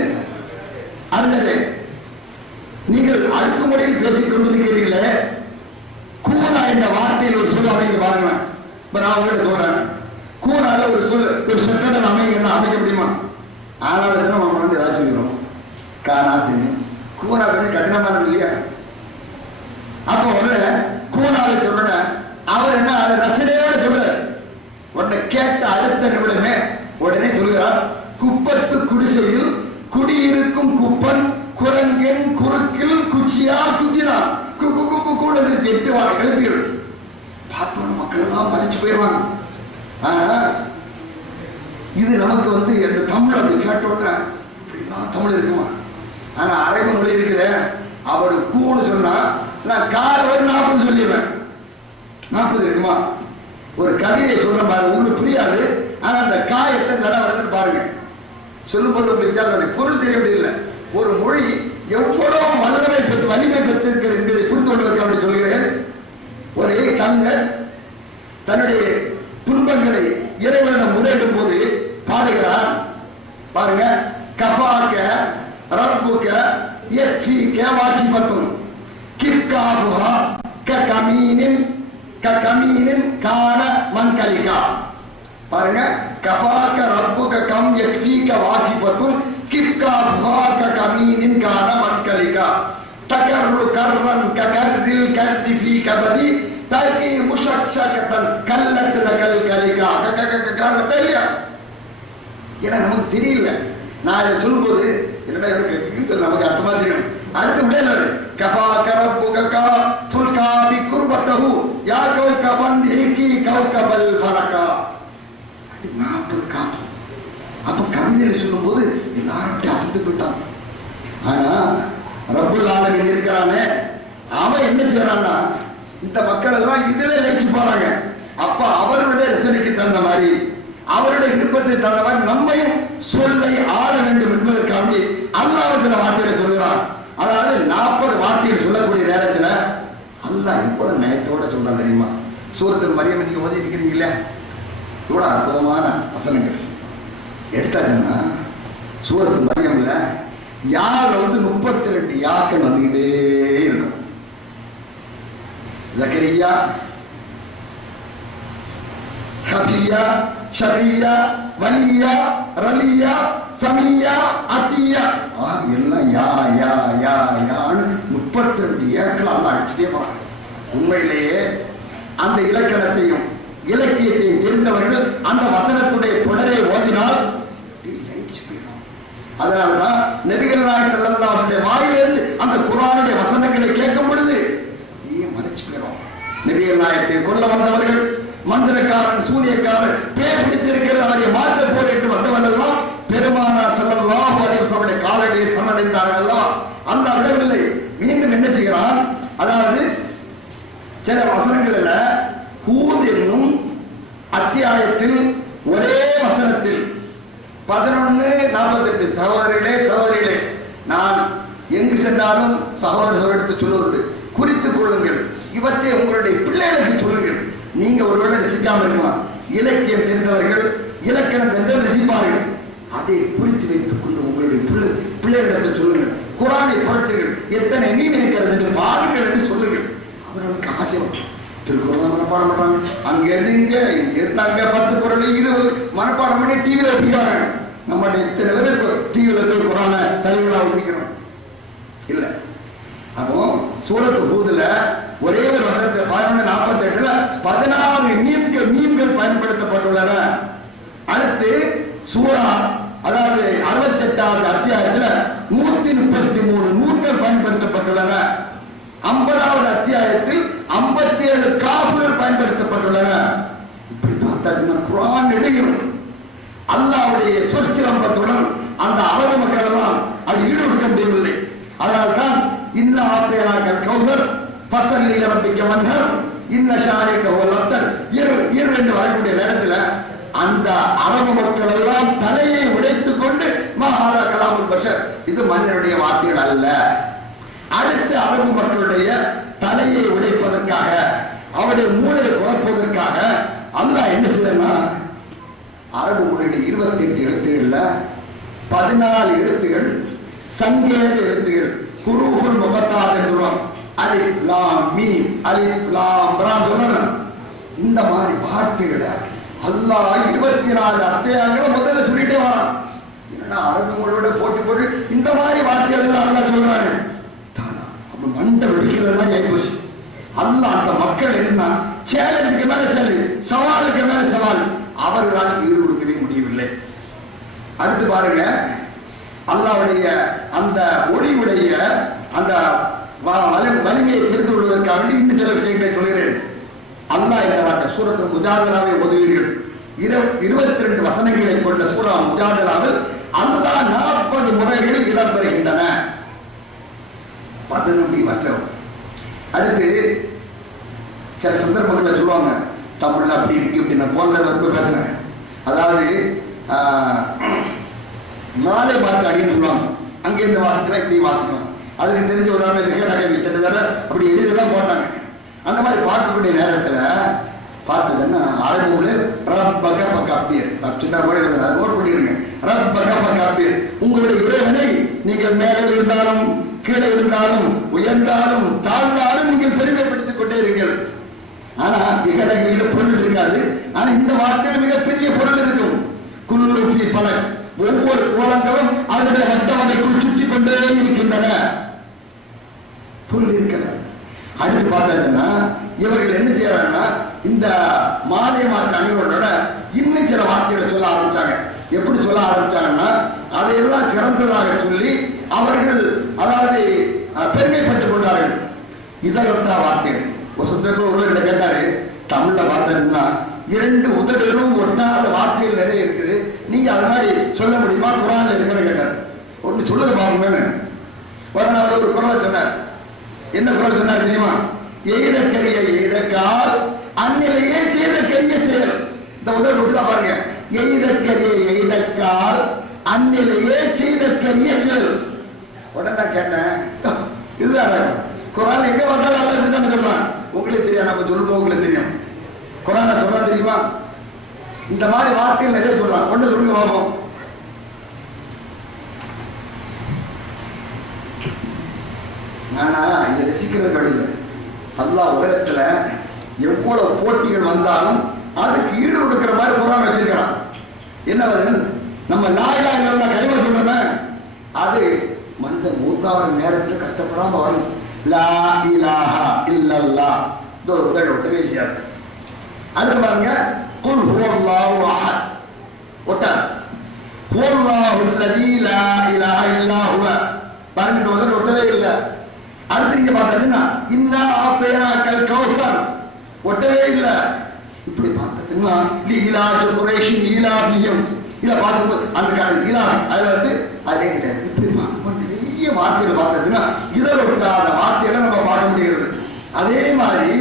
அறிஞரே நீங்கள் அடுக்குமுறையில் பேசிக் கொண்டிருக்கிறீர்களே, கூனா என்ற வார்த்தையில் ஒரு சொல் அமைங்க பாருங்க. இப்ப நான் உங்கள்கிட்ட சொல்றேன், கூனால ஒரு சொற்கடல் அமைங்கன்னா அமைக்க முடியுமா? ஆனால் நம்ம ஏதாச்சும் சொல்லிடுறோம் காணாத்தின்னு. கூனா கொஞ்சம் கடினமானது இல்லையா? அப்போ கூனாவை சொல்ற அவர் என்ன அதை ரசனையோட சொல்றார். உடனே கேட்ட அடுத்த நிமிடமே உடனே சொல்கிறார், குப்பத்து குடிசையில் குடியிருக்கும் குப்பன் குரங்கன் குறுக்கில் குச்சியால் குத்தினான். கூட 8 எழுத்துகள் பார்த்தோன்னு மக்கள் எல்லாம் மதிச்சு போயிடுவாங்க. இது நமக்கு அந்த தமிழ் அப்படி கேட்டோன்னா இப்படிலாம் தமிழ் இருக்குமா? ஆனா அரபு மொழி இருக்குது. அவர் கூன்னு சொன்னா நான் கார் ஒரு 40 சொல்லிடுவேன். 40 இருக்குமா? ஒரு கவிதையை சொல்ற பாருங்க, உங்களுக்கு புரியாது. ஆனா அந்த காயத்தை நட வருதுன்னு பாருங்க. சொல்லும் போது உங்களுக்கு பொருள் தெரியவில்லை. ஒரு மொழி எவ்வளவு வல்லமை பெற்று வலிமை பெற்றிருக்கிறது என்பதை புரிந்து கொள்வதற்கு அப்படி சொல்கிறேன். ஒரு கவிஞர் தன்னுடைய துன்பங்களை இறைவனிடம் முறையிடும் போது பாடுகிறார். பாருங்க, கஃபாக்க ரப்புக்க யக்ஃபீக வாஜிபத்துன் கிஃகாபுஹா ககமீனின் கான மன்கலிகா. பாருங்க, கஃபாக்க ரப்புக கம் யக்ஃபீக வாஜிபத்துன் கிஃகாபுஹா ககமீனின் கான மன்கலிகா தகர்ரு கர்ரன் ககர்ரில் கர்ரி ஃபீ கபதி தகி முஷக்ஷகதன் கல்லத் நகல் கலிகா கககககத இல்லையா? ஏன்னா நமக்கு தெரியல. நான் இதை சொல்லும்போது என்னடா இவருக்கு நமக்கு அர்த்தமா தெரியும். அடுத்து விடையில கஃபா கரப்புகா ஃபுல்கா பி குர்பத்தஹு யா கௌகபன் ஹிகி கௌகபல் ஃபலகா. 40 காப்பு. அப்ப கவிதையில சொல்லும்போது எல்லாரும் அசந்து போயிட்டாங்க. ஆனா ரப்புல் ஆலமீன் இருக்கிறானே, அவன் என்ன செய்யறான்னா இந்த மக்கள் எல்லாம் இதுல லயிச்சு போறாங்க. அப்ப அவருடைய ரசனைக்கு தகுந்த மாதிரி, அவருடைய விருப்பத்தை தகுந்த மாதிரி நம்மையும் சொல்லை ஆள வேண்டும் என்பதற்காக அல்லாஹ் சில வார்த்தைகளை சொல்கிறான். அதாவது 40 வார்த்தைகள் சொல்லக்கூடிய நேரத்தில் அல்லாஹ் எவ்வளவு நயத்தோட சொல்றான் தெரியுமா? சூரத்துல் மரியம் நீங்க ஓதி இருக்கிறீங்கள, இவ்வளவு அற்புதமான வசனங்கள் எடுத்தாங்கன்னா சூரத்துல் மரியம்ல யார் 32 யாக்கள் வந்துகிட்டே இருக்கும். ஜக்கரியா, ஷஃபியா, ஷரியா, வலியா, ரலியா, சமியா, அத்தியா, எல்லாம் யா யா யா யான்னு 32 ஏக்கள் எல்லாம் அடிச்சுட்டே போறாங்க. உண்மையிலேயே அந்த இலக்கணத்தையும் இலக்கியத்தையும் தெரிந்தவர்கள் அந்த வசனத்துடைய தொடரை ஓதினால் அதனாலதான் நபிகள் நாயகம் ஸல்லல்லாஹு அலைஹி வஸல்லம் வாயிலிருந்து அந்த குர்ஆனுடைய வசனங்களை கேட்கும் பொழுது மறைச்சு போயிடும். நபிகள் நாயகத்தை கொல்ல வந்தவர்கள், மந்திரக்காரன், சூனியக்காரன், பேர் பிடித்திருக்கிற அவரை மாற்ற போரிட்டு வந்தவர்கள் பெருமானார் ஸல்லல்லாஹு அலைஹி வஸல்லம் காலடியை சரணடைந்தார்கள் அல்லவா? அல்லாஹ் விடவில்லை, மீண்டும் என்ன செய்கிறான்? அதாவது சில வசனங்களில் ஹூத் என்னும் அத்தியாயத்தில் ஒரே வசனத்தில் 11:48 சகோதரிகளே நான் எங்கு சென்றாலும் சகோதரர் எடுத்து சொல்லுவது குறித்துக் கொள்ளுங்கள், இவற்றை உங்களுடைய பிள்ளைகளுக்கு சொல்லுங்கள். நீங்க ஒருவேளை ரசிக்காம இருக்கலாம், இலக்கியம் தெரிந்தவர்கள் இலக்கணம் தெரிந்தவர்கள் ரசிப்பார்கள். அதை குறித்து வைத்துக் கொண்டு உங்களுடைய பிள்ளைகளிடத்தில் சொல்லுங்கள். குர்ஆனை புரட்டுங்கள், எத்தனை மீன் இருக்கிறது என்று பாருங்கள் என்று சொல்லுங்கள். அவர்களுக்கு ஆசை திருக்குறள் மனப்பாடம் பண்றாங்க, அங்க இருந்து இங்க இருந்து அங்க 10 குறள் 20 மனப்பாடம் பண்ணி டிவியில ஒப்பிக்கிறாங்க. நம்மளுடைய இத்தனை பேருக்கு டிவியில போய் குர்ஆன தலைவலா ஒப்பிக்கிறோம் இல்ல. அப்போ சூரத்து ஹூதுல ஒரே ஒரு வசனத்தை 11:48 16 மீன்கள் பயன்படுத்தப்பட்டுள்ளன. அடுத்து சூரா அதாவது 68வது அத்தியாயத்துல 133 நூல்கள் பயன்படுத்தப்பட்டுள்ளன. 50வது அத்தியாயத்தில் 57 காஃபிர்கள் பயன்படுத்தப்பட்டுள்ளன. இப்படி பார்த்தா குர்ஆன் நெடுகிலும் அல்லாஹ்வுடைய சொற்சிலம்பத்துடன் அந்த அரபு மக்கள் எல்லாம் அது ஈடுபடுத்த முடியவில்லை. அதனால்தான் இன்ன ஆத்தையனாக்கள் கௌசர் ஃபஸல்லி லரப்பிக்க வன்ஹர் இன்ன ஷாரிக ஹுவல் அப்தர் இர் என்று வரக்கூடிய நேரத்தில் அந்த அரபு மக்கள் எல்லாம் தலையை உடைத்துக் கொண்டு மஹாரா கலாமுல் பஷர், இது மனிதனுடைய வார்த்தைகள் அல்ல. அடுத்து அரபு மக்களுடைய தலையை உடைப்பதற்காக, அவருடைய மூளையை குழப்பதற்காக அல்லாஹ் என்ன செய்யறா? அரபு மொழியுடைய 28 எழுத்துக்கள்ல 14 எழுத்துகள் சங்கேத எழுத்துகள், குரூஃபுல் முகத்தாத் என்றும் அலிஃப் லாம் மீம் அலிஃப் லாம் ரா சொல்லணும். இந்த மாதிரி வார்த்தைகளை அல்லாஹ் 24 அத்தியாயங்களை முதல்ல சொல்லிட்டே வரான். என்னன்னா அரபு மொழியோட போட்டு இந்த மாதிரி வார்த்தைகள் எல்லாம் அல்லாஹ் சொல்றாரு. மண்டை வெடிக்கிற மாதிரி ஆயிப்போச்சு. அல்லாஹ் அந்த மக்கள் என்ன சேலஞ்சுக்கு மேல சேலஞ்ச், சவாலுக்கு மேல சவால், அவர்களால் ஈடு கொடுக்கவே முடியவில்லை. அடுத்து பாருங்க, அல்லாஹ்வுடைய அந்த ஒளியுடைய அந்த வலிமையை தெரிந்து கொள்வதற்காக இன்னும் சில விஷயங்களை சொல்கிறேன். அல்லாஹ் இந்த வார்த்தை சூரத்துல் முஜாதலாவை ஓதுவீர்கள். 22 வசனங்களை கொண்ட சூரா முஜாதலாவில் அல்லாஹ் 40 முறைகள் இடம்பெறுகின்றன. 11 வசனம். அடுத்து சில சந்தர்ப்பங்களில் சொல்லுவாங்க, தமிழ்ல அப்படி இருக்கு அப்படின்னு நான் போன வந்து பேசுறேன். அதாவது மாலை மாற்று அடின்னு சொல்லுவாங்க, அங்கேருந்து வாசிக்கலாம் இப்படி வாசிக்கலாம். அதுக்கு தெரிஞ்ச ஒரு ஆள் விகடகவி கிட்டத்தட்ட அப்படி எழுதலாம் போட்டாங்க. அந்த மாதிரி பார்க்கக்கூடிய நேரத்தில் பார்த்ததுன்னா அரபுல ரப்பக ஃபகபீர் சின்ன மாதிரி எழுதுறாங்க, நோட் பண்ணிடுங்க. ரப்பக ஃபகபீர், உங்களுடைய இறைவனை நீங்கள் மேலே இருந்தாலும் கீழே இருந்தாலும் உயர்ந்தாலும் தாழ்ந்தாலும் நீங்கள் பெருமைப்படுத்திக் கொண்டே இருங்கள். ஆனா விகடகவியில பொருள் இருக்காது. ஆனா இந்த வார்த்தையில் மிகப்பெரிய பொருள் இருக்கும். குல்லு ஃபீ ஃபலக், ஒவ்வொரு கோலங்களும் அதனுடைய வட்டவனைக்குள் சுற்றி கொண்டே இருக்கின்றன, பொருள் இருக்கிறது. அடுத்து பார்த்தா இவர்கள் என்ன செய்யறாங்கன்னா இந்த மாலை மார்க் அணிகளோட இன்னும் சில வார்த்தைகளை சொல்ல ஆரம்பிச்சாங்க. எப்படி சொல்ல ஆரம்பிச்சாங்கன்னா அதையெல்லாம் சிறந்ததாக சொல்லி அவர்கள் அதாவது பெருமைப்பட்டுக் கொண்டார்கள். இதழொட்டா வார்த்தைகள். ஒரு சந்தர்ப்பம் ஒருவர் கேட்டாரு, தமிழ்ல பார்த்தீங்கன்னா 2 உதடுகளும் ஒட்டாத வார்த்தைகள் நிறைய இருக்குது, நீங்க அது மாதிரி சொல்ல முடியுமா, குரான்ல இருக்கிற கேட்டார். ஒன்று சொல்லுங்க பாருங்க. அவர் ஒரு குரலை சொன்னார். என்ன குரல் சொன்னார் தெரியுமா? எய்தக்கரிய எய்தக்கால் அந்நிலையே செய்தக்கரிய செயல். இந்த உதடு விட்டுதான் பாருங்க. எய்தக்கரிய எய்தக்கால் அந்நிலையே செய்தக்கரிய செயல். உடனே கேட்டேன், இதுதான் குரான் எங்க வந்தாலும் அல்ல இப்படிதான் சொல்றான். உங்களுக்கு தெரியும், நம்ம சொல்லுவோம், உங்களுக்கு தெரியும். குரான சொல்றா தெரியுமா? இந்த மாதிரி வார்த்தைகள் நிறைய சொல்றான். ஒன்று சொல்லி பார்ப்போம். ஆனா இதை ரசிக்கிறது கிடையாது. அல்லாஹ் உலகத்துல எவ்வளவு போட்டிகள் வந்தாலும் அதுக்கு ஈடு கொடுக்கிற மாதிரி குரான் வச்சிருக்கிறான். என்ன நம்ம லா இலாஹா இல்லல்லாஹ் கலிமா சொல்றோமே, அது மனிதன் மூத்தாவர நேரத்தில் கஷ்டப்படாம வரும். லா இலாஹா இல்லல்லாஹ் விட்டு பேசியார். அடுத்து பாருங்க, குல் ஹுவல்லாஹு அஹத் ஒட்டா ஹுவல்லாஹு அல்லதீ லா இலாஹா இல்லா ஹுவ. பாருங்க, இந்த முதல்ல ஒட்டவே இல்லை. அடுத்து நீங்க பார்த்தீங்கன்னா இன்னா ஆத்தேனாக்கல் கௌசர் ஒட்டவே இல்லை. இப்படி பார்த்தீங்கன்னா லீலாஹி குரைஷின் ஈலாஹியம் இதை பார்க்கும்போது அந்த கால ஈலாஹ் அதுல அதே கிடையாது. இப்படி பார்க்கும்போது நிறைய வார்த்தைகள் பார்த்தீங்கன்னா இதில் ஒட்டாத வார்த்தைகளை நம்ம பார்க்க முடிகிறது. அதே மாதிரி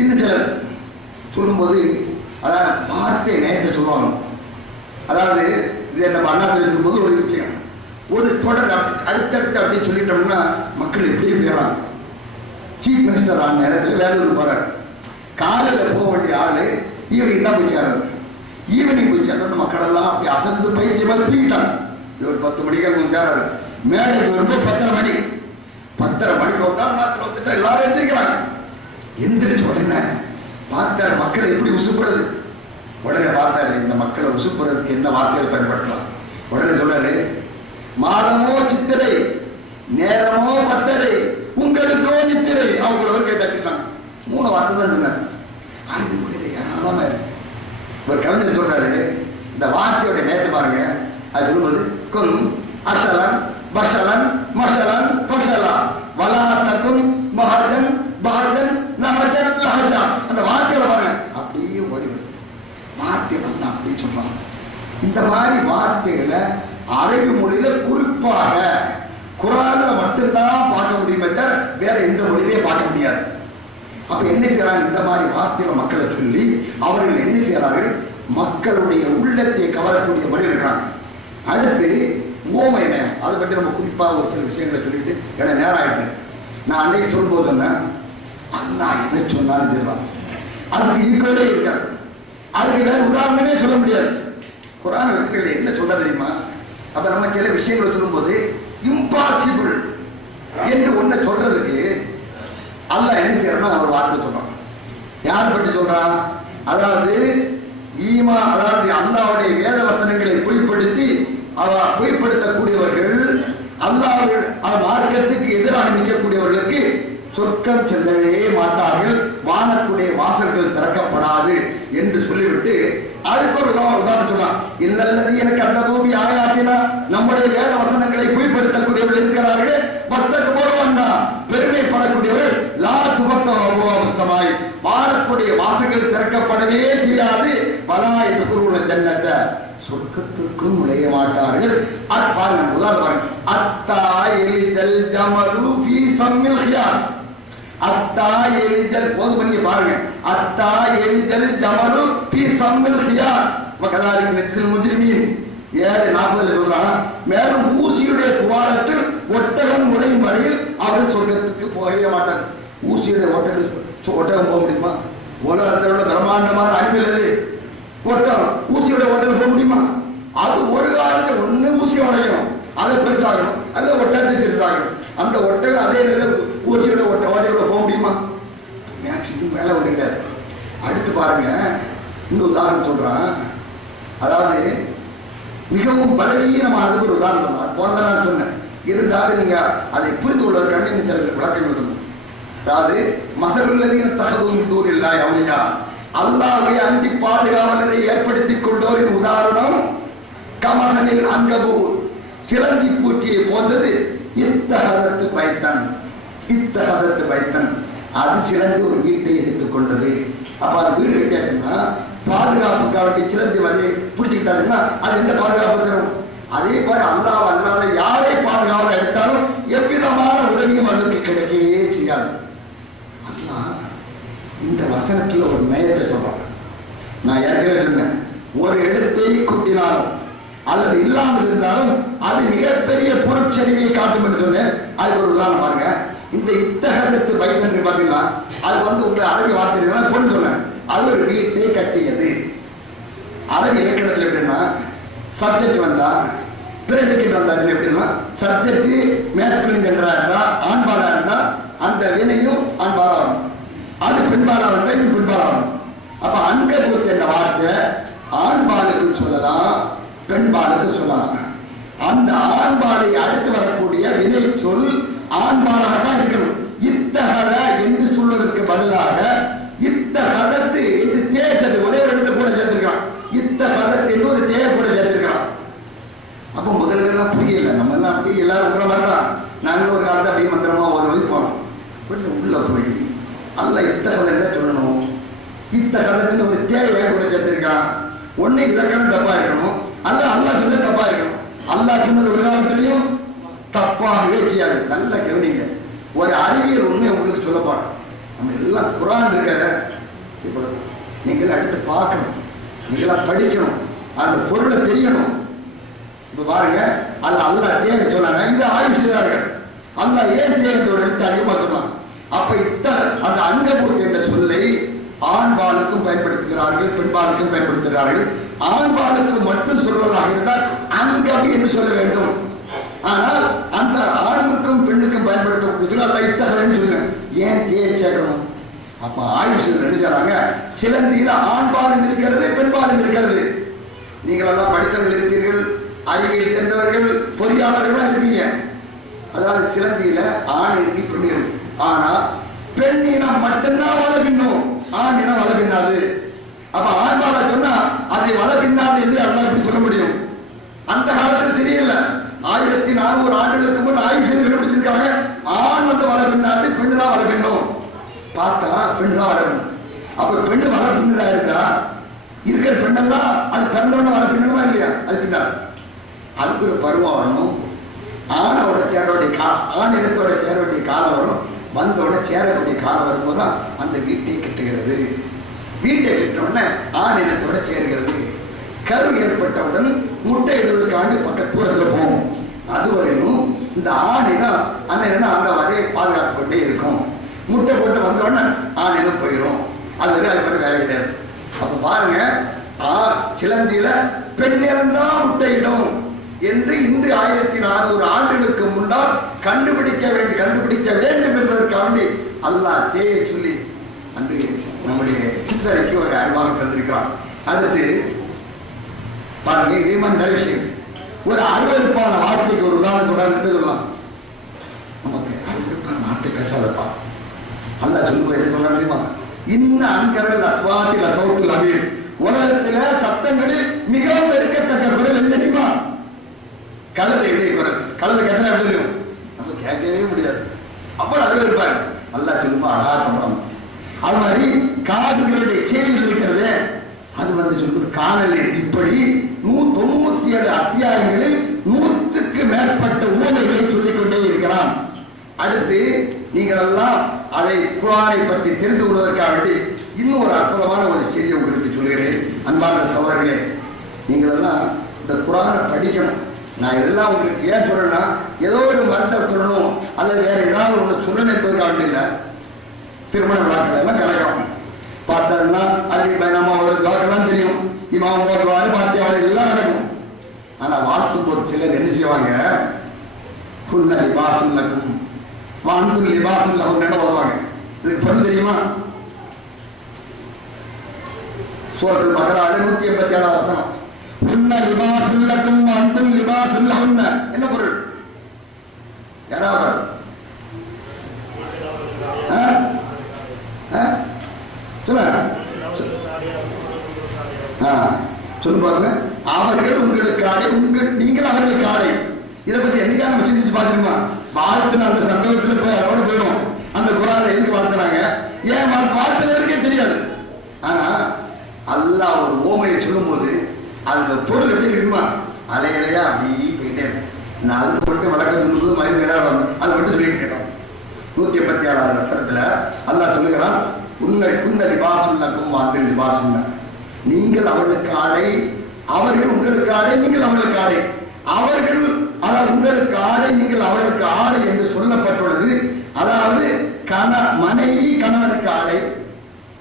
இன்னும் சிலர் சொல்லும்போது அதாவது வார்த்தை நேயத்தை சொல்லுவாங்க. அதாவது இது நம்ம அண்ணா தெரிஞ்சுக்கும் போது ஒரு விஷயம், ஒரு தொடர் அடுத்தடுத்து அப்படின்னு சொல்லிட்டோம்னா மக்கள் எப்படியே போயிடறாங்க. சீஃப் மினிஸ்டர் ஆன நேரத்தில் வேலூர் போறாரு. காலையில் போக வேண்டிய ஆளு ஈவினிங் தான் போய் சேரணும். ஈவினிங் போய் சேரணும். மக்கள் எல்லாம் அப்படி அசந்து பைத்தியமா தூக்கிட்டாங்க. இவர் 10 மணிக்கு கொஞ்சம் சேராரு. மேடைக்கு வரும்போது 10:30 மணி. 10:30 மணிக்கு வந்துட்டு எல்லாரும் எந்திரிக்கிறாங்க. எந்திரிச்ச உடனே பார்த்தாரு மக்களை எப்படி உசுப்புறது. உடனே பார்த்தாரு இந்த மக்களை உசுப்புறதுக்கு என்ன வார்த்தைகள் பயன்படுத்தலாம். உடனே சொல்றாரு, மாதமோ சித்திரை, நேரமோ 10:30, உங்களுக்கோ நித்திரை. அவங்கள கை தட்டிட்டாங்க. 3 வார்த்தை தான் சொன்னார். அரபி மொழியில ஏராளமா இருக்கு. ஒரு கவிஞர் சொல்றாரு, இந்த வார்த்தையோட நேரத்தை பாருங்க. அது சொல்லுவது குன் அஷலன் பஷலன் மஷலன் பஷலா வலா தகுன் மஹஜன் பஹஜன் நஹஜன் லஹஜா. அந்த வார்த்தைகளை பாருங்க, அப்படியே ஓடி வருது. வார்த்தை வந்து அப்படின்னு சொல்றாங்க. இந்த மாதிரி வார்த்தைகளை அரபி மொழியில குறிப்பாக குரான்ல மட்டும்தான் பார்க்க முடியுமே தவிர வேற எந்த மொழியிலே பார்க்க முடியாது. அப்ப என்ன செய்யறாங்க, இந்த மாதிரி வார்த்தைகளை மக்களை சொல்லி அவர்கள் என்ன செய்யறார்கள், மக்களுடைய உள்ளத்தை கவரக்கூடிய மாதிரி இருக்கிறாங்க. அடுத்து ஓமை நேயம், அதை பற்றி நம்ம குறிப்பாக ஒரு சில விஷயங்களை சொல்லிட்டு எனக்கு நேரம் ஆயிட்டு. நான் அன்றைக்கு சொல்லும்போது சொன்னேன், அல்லாஹ் எதை சொன்னாலும் சொல்றான், அதுக்கு ஈக்குவலே இருக்காது. அதுக்கு வேற உதாரணமே சொல்ல முடியாது. குரான் வச்சுக்கல என்ன சொல்ல தெரியுமா? அப்ப நம்ம சில விஷயங்களை சொல்லும்போது இம்பாசிபிள் என்று ஒன்றை சொல்றதுக்கு அல்லாஹ் என்ன செய்யறான், ஒரு வார்த்தை சொல்றான். யார் பற்றி சொல்றான்? அதாவது ஈமா, அதாவது அல்லாஹ்வுடைய வேத வசனங்களை பொய்ப்படுத்தி பொய்ப்படுத்தக்கூடியவர்கள், அல்லாஹ் மார்க்கத்துக்கு எதிராக நிற்கக்கூடியவர்களுக்கு சொர்க்கம் செல்லவே மாட்டார்கள், வானத்துடைய வாசல்கள் திறக்கப்படாது என்று சொல்லிவிட்டு அதுக்கு ஒரு உதாரணம் சொல்லலாம். இல்லல்லது எனக்கு அந்த பூமி ஆயாத்தினா, நம்முடைய வேத வசனங்களை பொய்ப்படுத்தக்கூடியவர்கள் இருக்கிறார்களே, வஸ்தக்கு போடுவான்னா பெருமைப்படக்கூடியவர்கள் லா துபத்தமாய், வானத்துடைய வாசல்கள் திறக்கப்படவே செய்யாது, வலா எதுகுருன ஜன்னத்தை, சொர்க்கத்திற்கும் நுழைய மாட்டார்கள். பாருங்க உதாரணம் பாருங்க. அத்தா எலிதல் ஜமலு ஃபீ சம்மில் ஹியார். அத்தா எலிதல் போது பண்ணி பாருங்க. அத்தா எலிதல் ஜமலு ஃபீ சம்மில் ஹியார் வகதாரிக் நஜ்ஸில் முஜ்ரிமீன். 7:40 சொல்றாங்க, மேலும் ஊசியுடைய துவாரத்தில் ஒட்டகம் நுழையும் வரையில் அவர்கள் சொர்க்கத்துக்கு போகவே மாட்டார்கள். ஊசியுடைய ஒட்டகம் போக முடியுமா? உலகத்தில் உள்ள பிரம்மாண்டமான அனிமல் எது? ஒட்டகம். ஊசியோட ஒட்டகம் போக முடியுமா? அது ஒரு காலத்தில் ஒண்ணு ஊசி உடைக்கணும், அதை பெருசாகணும், அல்ல ஒட்டகத்தை சிறுசாகணும். அந்த ஒட்டகம் அதே ஊசியோட ஓட்டையோட போக முடியுமா? மேக்ஸிமம் மேல ஒன்று கிடையாது. அடுத்து பாருங்க, இந்த உதாரணம் சொல்றான். அதாவது மிகவும் பலவீனமானதுக்கு ஒரு உதாரணம் சொன்னார். போனதான் நான் சொன்னேன், இருந்தாலும் நீங்க அதை புரிந்து கொள்வதற்கான சில விளக்கம் கொடுக்கணும். அதாவது மசலுள்ளதின் தகவல் தூர் இல்லா அவளியா, அல்லாஹ்வை அண்டி பாதுகாவலரை ஏற்படுத்திக் கொண்டோரின் உதாரணம் கமசனில் அங்கபூர், சிலந்தி பூட்டியை போன்றது. இத்தகதத்து பைத்தன், இத்தகதத்து பைத்தன், அது சிலந்தி ஒரு வீட்டை எடுத்துக்கொண்டது. அப்ப அது வீடு கட்டியாச்சுன்னா பாதுகாப்புக்காக சிலந்தி வந்து பிடிச்சிக்கிட்டாருன்னா அது எந்த பாதுகாப்பு தரும்? அதே மாதிரி அல்லாஹ் அல்லாத யாரை பாதுகாப்பு எடுத்தாலும் எவ்விதமான உதவியும் அவருக்கு கிடைக்கவே செய்யாது. அல்லாஹ் இந்த வசனத்துல ஒரு நயத்தை சொல்றாங்க. நான் ஏற்கனவே சொன்னேன், ஒரு எழுத்தை கூட்டினாலும் அல்லது இல்லாமல் இருந்தாலும் அது மிகப்பெரிய பொருட்செறிவை காட்டும் என்று சொன்னேன். அதுக்கு ஒரு உதாரணம் பாருங்க. இந்த இத்தகதத்து பைத்தன் பார்த்தீங்கன்னா அது வந்து உங்க அரபி வார்த்தை பொண்ணு சொன்னேன். அது ஒரு வீட்டை கட்டியது. அரபி இலக்கணத்தில் எப்படின்னா சப்ஜெக்ட் வந்தா பிரதிக்கெட் வந்தாச்சு எப்படின்னா சப்ஜெக்ட் மேஸ்குலின் என்றா இருந்தா ஆண்பாலா இருந்தா அந்த வினையும் ஆண்பாலா வரும், அது பெண்பாலா இருந்தா இது பெண்பாலா வரும். அப்ப அன்கபூத் என்ற வார்த்தை ஆண்பாலுக்கு சொல்லலாம், பெண்பாலுக்கு சொல்லலாம். அந்த ஆண்பாலை அடுத்து வரக்கூடிய வினை சொல் ஆண்பாலாக தான் இருக்கணும். இத்தகத என்று சொல்வதற்கு பதிலாக இத்தகதத்து என்று தேய்ச்சது ஒரே ஒரு இடத்தை கூட சேர்த்திருக்கான். இத்தகதத்து என்று ஒரு தேய கூட சேர்த்திருக்கான். அப்போ முதல்ல எல்லாம் புரியல, நம்ம எல்லாம் அப்படியே எல்லாரும் கூட வரலாம். நாங்களும் ஒரு காலத்தை அப்படியே மந்திரமா ஒரு வழி போனோம். கொஞ்சம் உள்ள போய் அல்ல இத்தகதை சொல்லணும். இத்தகதத்துன்னு ஒரு தேவையை கூட சேர்த்திருக்கான். ஒன்னு இலக்கணம் தப்பா இருக்கணும், அல்ல அல்லாஹ் சொன்ன தப்பா இருக்கணும். அல்லாஹ் சொன்னது ஒரு காலத்திலையும் தப்பாகவே செய்யாது. நல்ல கவனிங்க, ஒரு அறிவியல் உண்மை உங்களுக்கு சொல்ல போறோம். நம்ம எல்லாம் குரான் இருக்கிறத இப்போ நீங்கள் அடுத்து பார்க்கணும், நீங்களாம் படிக்கணும், அந்த பொருளை தெரியணும். இப்ப பாருங்க, அல்லாஹ் தேவை சொன்னாங்க, இது ஆய்வு செய்தார்கள். அல்லாஹ் ஏன் தேர்ந்த ஒரு எழுத்து அதிகமாக சொன்னாங்க. அப்ப அந்த அங்கபூத் என்ற சொல்லை ஆண்பாலுக்கும் பயன்படுத்துகிறார்கள், பெண்பாலுக்கும் பயன்படுத்துகிறார்கள். ஆண்பாலுக்கு மட்டும் சொல்வதாக இருந்தால் அங்கபி என்று சொல்ல வேண்டும். ஆனால் அந்த ஆணுக்கும் பெண்ணுக்கும் பயன்படுத்தக்கூடிய அல்ல இத்தகன்னு சொல்லுங்க. ஏன் தேயை சேர்க்கணும்? அப்ப ஆய்வு செய்து என்ன செய்றாங்க, சிலந்தியில ஆண்பாலும் இருக்கிறது, பெண்பாலும் இருக்கிறது. நீங்கள் எல்லாம் படித்தவர்கள் இருப்பீர்கள், அறிவியல் சேர்ந்தவர்கள், பொறியாளர்களா இருப்பீங்க. அதாவது சிலந்தியில ஆண் இருக்கு, பெண் இருக்கு. ஆனா பெண் இனம் மட்டும்தான் வள பின்னும், ஆண் இனம் வள பின்னாது. அப்ப ஆண்பால சொன்னா அதை வள பின்னாது என்று அல்லாஹ் எப்படி சொல்ல முடியும்? அந்த காலத்தில் தெரியல. 1400 ஆண்டுகளுக்கு முன் ஆய்வு செய்து கண்டுபிடிச்சிருக்காங்க. ஆண் வந்து வள பின்னாது, பெண்ணு தான் வள பின்னும். பார்த்தா பெண்ணு தான் வள பின்னும். அப்ப பெண்ணு வள பின்னுதா இருந்தா இருக்கிற பெண்ணெல்லாம் அது பிறந்தவன வள பின்னணுமா இல்லையா? அது பின்னாது. அதுக்கு ஒரு பருவம் வரணும். ஆணோட சேர வேண்டிய ஆண் இனத்தோட சேர வேண்டிய காலம் வரும். வந்தோட சேரக்கூடிய காலம் வரும்போதுதான் அந்த வீட்டை கட்டுகிறது. வீட்டை கட்டினோடனே ஆண் இனத்தோட சேர்கிறது. கரு ஏற்பட்டவுடன் முட்டை இடுவதற்காண்டி பக்கத்தூரத்தில் போகும். அது வரையும் இந்த ஆண் இனம் அந்த இனம் அந்த வரையை பாதுகாத்து கொண்டே இருக்கும். முட்டை போட்டு வந்தோடனே ஆண் இனம் போயிடும். அது வரை அது மாதிரி வேலை கிடையாது. அப்ப பாருங்க, சிலந்தியில பெண் இனம்தான் முட்டையிடும் என்று இன்று 1400 ஆண்டுகளுக்கு முன்னால் கண்டுபிடிக்க வேண்டும் என்பதற்காக அல்லாஹ் தேயை சொல்லி அன்று நம்முடைய சிந்தனைக்கு ஒரு அறிவாக தந்திருக்கிறான். அடுத்து பாருங்க, இதே மாதிரி நிறைய விஷயம். ஒரு அருவருப்பான வார்த்தைக்கு ஒரு உதாரணம் சொல்லலாம். நமக்கு அருவருப்பான வார்த்தை பேசாதப்பா அல்லாஹ் சொல்லுவோம். எது சொல்ல தெரியுமா? இன்ன அன்கரல் அஸ்வாத்தில் அசௌத்துல் அமீர், உலகத்தில சத்தங்களில் மிக பெருக்கத்தக்க குரல் எது தெரியுமா? கழுதை இடையே குரல். கழுதைக்கு எத்தனை தெரியும்? நம்ம கேட்கவே முடியாது. அவ்வளவு அருவருப்பாரு. அல்லாஹ் சொல்லுமா அழகா பண்றாங்க. அது மாதிரி காதுகளுடைய செயல்கள் இருக்கிறது, அது வந்து சொல்வது காணலில். இப்படி 197 அத்தியாயங்களில் 100க்கு மேற்பட்ட உவமைகளை சொல்லிக் கொண்டே இருக்கிறான். அடுத்து நீங்கள் எல்லாம் அதை குர்ஆனை பற்றி தெரிந்து கொள்வதற்காக வேண்டி இன்னும் ஒரு அற்புதமான ஒரு செய்தியை உங்களுக்கு சொல்கிறேன். அன்பான சகோதரர்களே, நீங்கள் எல்லாம் இந்த குர்ஆனை படிக்கணும். நான் இதெல்லாம் உங்களுக்கு ஏன் சொல்லணும்னா, ஏதோ ஒரு மருந்தை சொல்லணும் அல்லது வேற ஏதாவது ஒன்று சொல்லணும் என்பதற்காக இல்லை. திருமண விழாக்கள் எல்லாம் கரைக்கும் பார்த்தோம்னா அள்ளி பயணமா ஒரு விழாக்கெல்லாம் தெரியும். இமாம் ஓடுவாரு, பாத்தியாரு எல்லாம் நடக்கும். ஆனா வாஸ்து ஒரு சிலர் என்ன செய்வாங்க, புன்ன லிபாசுல்லக்கும் வான்துல் லிபாசுல்லகும் என்ன வருவாங்க. இதுக்கு பொருள் தெரியுமா? சூரத்துல் பக்ரா 187 வசனம். புன்ன லிபாசுல்லக்கும் வான்துல் லிபாசுல்லஹுன்ன என்ன பொருள்? யாராவது சொல்லு பாருங்க. அவர்கள் உங்களுக்கு ஆடை, நீங்கள் அவர்களுக்கு ஆடை. இதை பற்றி என்னைக்கா நம்ம சிந்திச்சு பார்த்துருமா? வாழ்த்துன அந்த சந்தோஷத்துல போய் அதோட போயிடும். அந்த குரானை எதுக்கு வாழ்த்துறாங்க, ஏன் வாழ்த்துனருக்கே தெரியாது. ஆனா அல்லாஹ் ஒரு ஓமையை சொல்லும் போது அதுல பொருள் எப்படி இருக்குமா, அலையலையா அப்படி போயிட்டே இருக்கும். நான் அதுக்கு மட்டும் வழக்கம் சொல்லும்போது மறுபடியும் விளையாடும், அதை மட்டும் சொல்லிட்டு கேட்டோம். 187வது வசனத்துல அல்லாஹ் சொல்லுகிறான், உன்ன லிபாசுல்லக்கும் அந்த லிபாசுல்ல, நீங்கள் அவர்களுக்கு ஆடை, அவர்கள் உங்களுக்கு ஆடை, நீங்கள் அவர்களுக்கு ஆடை. அவர்கள் அதாவது உங்களுக்கு ஆடை, நீங்கள் அவர்களுக்கு ஆடை என்று சொல்லப்பட்டுள்ளது. அதாவது மனைவி கணவனுக்கு ஆடை,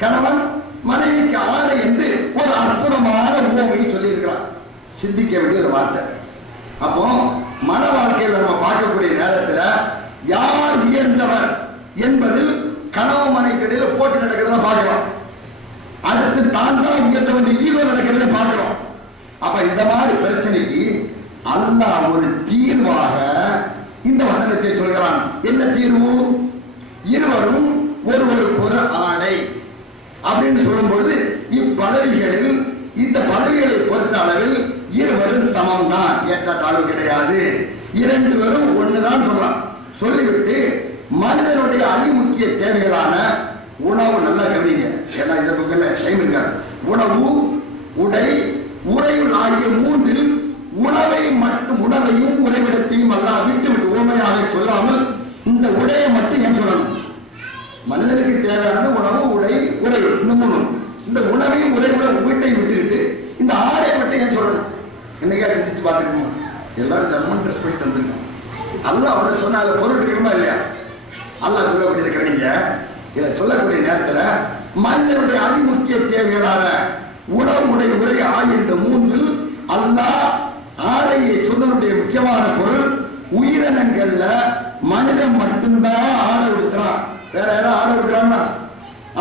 கணவன் மனைவிக்கு ஆடை என்று ஒரு அற்புதமான உவமையை சொல்லி இருக்கிறான். சிந்திக்க வேண்டிய ஒரு வார்த்தை. அப்போ மன வாழ்க்கையில் நம்ம பார்க்கக்கூடிய நேரத்தில் யார் உயர்ந்தவர் என்பதில் கணவன் மனைவிக்கு இடையில போட்டி நடக்கிறத பார்க்கிறோம். அடுத்து தான் உயர்ந்தவன் ஈகோ நடக்கிறத பார்க்கிறோம். அப்ப இந்த மாதிரி பிரச்சனைக்கு அல்லாஹ் ஒரு தீர்வாக இந்த வசனத்தை சொல்கிறான். என்ன தீர்வு? இருவரும் ஒருவருக்கு ஒரு ஆடை அப்படின்னு சொல்லும் பொழுது இப்பதவிகளில் இந்த பதவிகளை பொறுத்த அளவில் இருவரும் சமம் தான், ஏற்றத்தாழ்வு கிடையாது, இரண்டு பேரும் ஒண்ணுதான் சொல்லலாம். சொல்லிவிட்டு மனிதனுடைய அதிமுக்கிய தேவைகளான உணவு, நல்லா கவனிங்க, ஏன்னா இந்த பக்கத்துல டைம் இருக்காது, உணவு, உடை, உறையுள் ஆகிய மூன்றில் உணவையும் உறைவிடத்தையும் அல்லாஹ் விட்டு ஓமையாக சொல்லாமல் இந்த உடையை மட்டும் ஏன் சொல்லணும்? மனிதனுக்கு தேவையானது உணவு, உடை, உறையுள், இந்த மூணு. இந்த உணவையும் உறையுள்ள வீட்டை விட்டுக்கிட்டு இந்த ஆடை மட்டும் ஏன் சொல்லணும்? என்னைக்கா சிந்திச்சு பார்த்துருக்கோமா? எல்லாரும் தர்மன் ட்ரெஸ் பண்ணிட்டு வந்துருக்கோம். அல்லாஹ் அவரை சொன்ன அதை பொருள் இருக்கணுமா இல்லையா? அல்லாஹ் சொல்லக்கூடியது கிடைங்க. இதை சொல்லக்கூடிய நேரத்தில் மனிதனுடைய அதிமுக்கிய தேவைகளான உணவு, உடை, உரை ஆகிய இந்த மூன்றில் அல்லாஹ் ஆடையை சொன்னதுடைய முக்கியமான பொருள், உயிரினங்கள்ல மனிதன் மட்டும்தான் ஆடை கொடுக்கிறான். வேற யாரும் ஆடை கொடுக்குறாங்கன்னா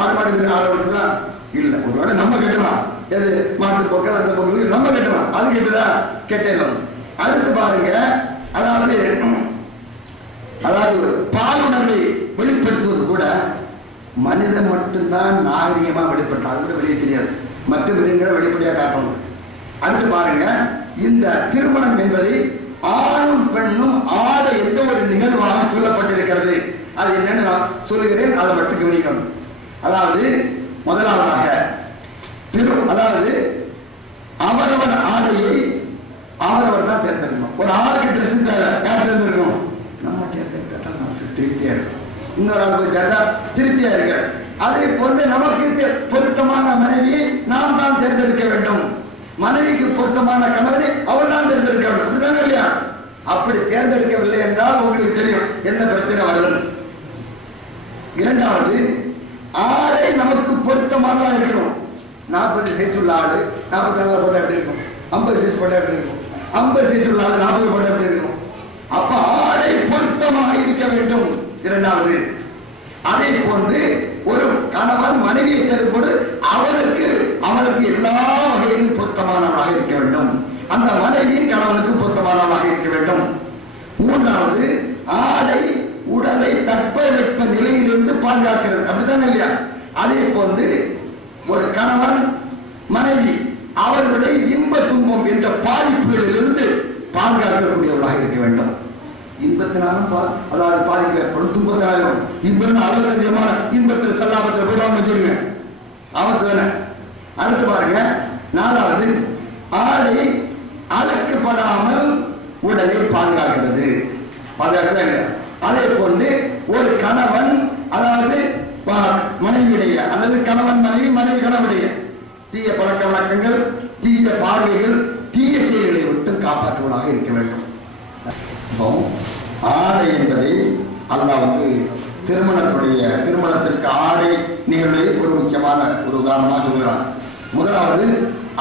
ஆடு மாடு ஆடை கொடுக்கலாம் இல்ல. ஒருவேளை நம்ம கட்டலாம், எது மாட்டு பொருட்கள் அந்த பொருட்கள் நம்ம கட்டலாம், அது கெட்டுதான் கெட்டலாம். அடுத்து பாருங்க, அதாவது பாலுணர்வை வெளிப்படுத்துவது கூட மனிதன் மட்டும்தான் நாகரிகமா வெளிப்படுத்தும், அது கூட வெளியே தெரியாது, மற்ற மிருகங்களை வெளிப்படையா காட்டணும். அடுத்து பாருங்க, இந்த திருமணம் என்பதை ஆணும் பெண்ணும் ஆட எந்த ஒரு நிகழ்வாக சொல்லப்பட்டிருக்கிறது. அது என்னன்னு நான் சொல்லுகிறேன், அதை மட்டும் கவனிக்கணும். அதாவது முதலாவதாக அதாவது அவரவர் ஆடையை அவரவர் தான் தேர்ந்தெடுக்கணும். ஒரு ஆளுக்கு ட்ரெஸ் தேவை, யார் தேர்ந்தெடுக்கணும்? நம்ம தேர்ந்தெடுத்தா தான் மனசு திருப்தியா இருக்கும். இன்னொரு ஆள் போய் சேர்ந்தா திருப்தியா இருக்காது. அதே போன்று நமக்கு பொருத்தமான மனைவியை நாம் தான் தேர்ந்தெடுக்க வேண்டும். மனைவிக்கு பொருத்தமான கணவனை அவள் தான் தேர்ந்தெடுக்க வேண்டும். அப்படிதானே இல்லையா? அப்படி தேர்ந்தெடுக்கவில்லை என்றால் உங்களுக்கு தெரியும் என்ன பிரச்சனை வருது. இரண்டாவது, ஆடை நமக்கு பொருத்தமானதா இருக்கணும். 40 சைஸ் உள்ள ஆடு 44 போட்டா எப்படி இருக்கும்? 50 சைஸ் போட்டா எப்படி இருக்கும்? 50 சைஸ் உள்ள ஆடு 40 போட்டா எப்படி இருக்கும்? அப்ப ஆடை பொருத்தமாக இருக்க வேண்டும். இரண்டாவது, அதே போன்று ஒரு கணவன் மனைவியை தரும்போது அவருக்கு எல்லா வகையிலும் பொருத்தமானவளாக இருக்க வேண்டும். அந்த மனைவி கணவனுக்கு பொருத்தமானவளாக இருக்க வேண்டும். மூன்றாவது, ஆடை உடலை தட்பவெப்ப நிலையிலிருந்து பாதுகாக்கிறது. அப்படித்தான் இல்லையா? அதே போன்று ஒரு கணவன் மனைவி அவர்களுடைய இன்ப துன்பம் என்ற பாதிப்புகளில் இருந்து பாதுகாக்கக்கூடியவர்களாக இருக்க வேண்டும். இன்பத்தினாலும் அதாவது பாதிப்பு ஏற்படும், துன்பத்தினாலும் இன்பம் அளவு அதிகமான இன்பத்தில் செல்லாமற்ற போயிடாம சொல்லுங்க, ஆபத்து தானே. அடுத்து பாருங்க, நாலாவது, ஆடை அழுக்கப்படாமல் உடலை பாதுகாக்கிறது. பாதுகாக்கிறதா இல்லையா? அதே போன்று ஒரு கணவன் அதாவது மனைவியுடைய அல்லது கணவன் மனைவி மனைவி கணவனுடைய தீய பழக்க வழக்கங்கள், தீய பார்வைகள், தீய செயல்களை விட்டு காப்பாற்றுவதாக இருக்க வேண்டும். ஆடை என்பதை அல்லாஹ் திருமணத்திற்கு ஆடை நிகழ்வை ஒரு முக்கியமான ஒரு உதாரணமாக சொல்கிறான். முதலாவது,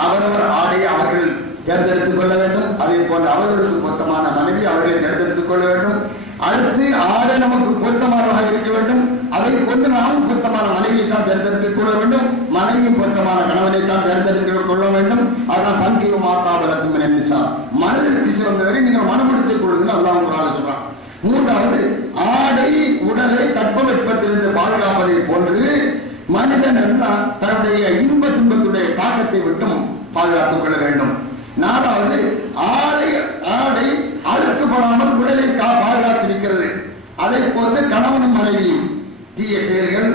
அவரவர் ஆடையை அவர்கள் தேர்ந்தெடுத்துக் கொள்ள வேண்டும். அதே போன்று அவர்களுக்கு பொருத்தமான மனைவி அவர்களை தேர்ந்தெடுத்துக் கொள்ள வேண்டும். அடுத்து, ஆடை நமக்கு பொருத்தமானதாக இருக்க வேண்டும். அதை கொண்டு நாம் பொருத்தமான மனைவியை தான் தேர்ந்தெடுத்துக் கொள்ள வேண்டும். மனைவியும் பொருத்தமான கணவனை தான் தேர்ந்தெடுத்துக் கொள்ள வேண்டும். அதான் பங்கியும் மாத்தாவதற்கும் நினைச்சா மனதிற்கு சிறந்தவரை நீங்கள் மனப்படுத்திக் கொள்ளுங்கள் அல்லாஹ் ஒரு ஆளை சொல்றான். மூன்றாவது, ஆடை உடலை தட்பவெப்பத்திலிருந்து பாதுகாப்பதை போன்று மனிதன் தன்னுடைய இன்ப துன்பத்துடைய தாக்கத்தை விட்டும் பாதுகாத்துக் கொள்ள வேண்டும். நாலாவது, ஆடை அழுக்கப்படாமல் உடலை பாதுகாத்திருக்கிறது. போன்று கணவனும் மனைவியும் தீய செயல்கள்,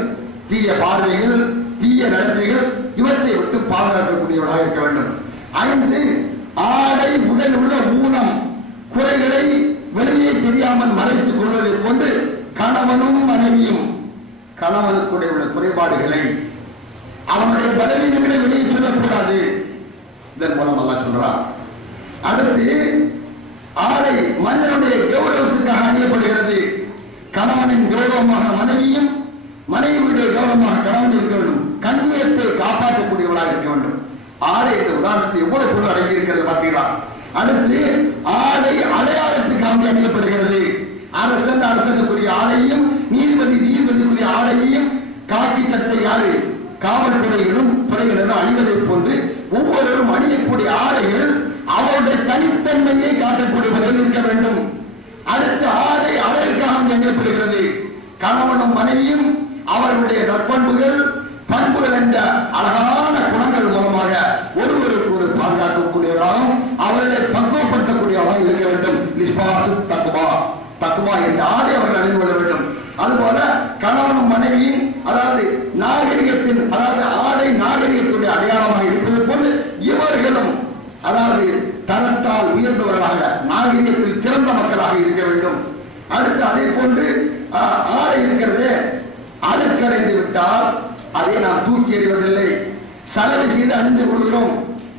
தீய பார்வைகள், தீய நடத்தைகள் இவற்றை விட்டு பாதுகாக்கக்கூடியவர்களாக இருக்க வேண்டும். 5 ஆடை உடல் உள்ள ஊனம் குறைகளை வெளியே தெரியாமல் மறைத்துக் கொள்வதை போன்று கணவனும் மனைவியும் கணவனுக்குடைய உள்ள குறைபாடுகளை அவனுடைய பலவீனங்களை வெளியே சொல்லக்கூடாது. இதன் மூலம் அல்லாஹ் சொல்றான். அடுத்து ஆடை மனிதனுடைய கௌரவத்துக்காக அணியப்படுகிறது. கணவனின் கௌரவமாக மனைவியும், மனைவியுடைய கௌரவமாக கணவன் இருக்க வேண்டும். கண்ணியத்தை காப்பாற்றக்கூடியவளாக இருக்க வேண்டும். ஆடை என்ற உதாரணத்தை எவ்வளவு பொருள் அடங்கி இருக்கிறது பார்த்தீங்களா? அடுத்து ஆடை அடையாளத்துக்காக அணியப்படுகிறது. அரசனுக்குரிய ஆடையும், நீதிபதிக்குரிய ஆடையையும் காக்கி சட்டை யாரு காவல்துறையிலும் துறையினரும் அணிவதை போன்று ஒவ்வொருவரும் அணியக்கூடிய ஆடைகள் அவருடைய தனித்தன்மையை காட்டக்கூடியவர்கள் இருக்க வேண்டும். அடுத்த ஆடை அழகுக்காக அணியப்படுகிறது. கணவனும் மனைவியும் அவர்களுடைய நற்பண்புகள், பண்புகள் என்ற அழகான குணங்கள் மூலமாக ஒருவருக்கு ஒரு பாதுகாக்கக்கூடியவராகவும் அவர்களை பக்குவப்படுத்தக்கூடியவராக இருக்க வேண்டும். தக்குவா என்ற ஆடை அவர்கள் அணிந்து கொள்ள வேண்டும். அதுபோல கணவனும் மனைவியும் அதாவது நாகரிகத்தின் அதாவது ஆடை நாகரிகத்துடைய அடையாளமாக இருப்பது போன்று இவர்களும் அதாவது தரத்தால் உயர்ந்தவர்களாக நாகரிகத்தில் சிறந்த மக்களாக இருக்க வேண்டும். அடுத்து அதே போன்று ஆடை இருக்கிறதே அழுக்கடைந்து விட்டால் அதை நாம் தூக்கி எறிவதில்லை, சலவை செய்து அணிந்து கொள்கிறோம்.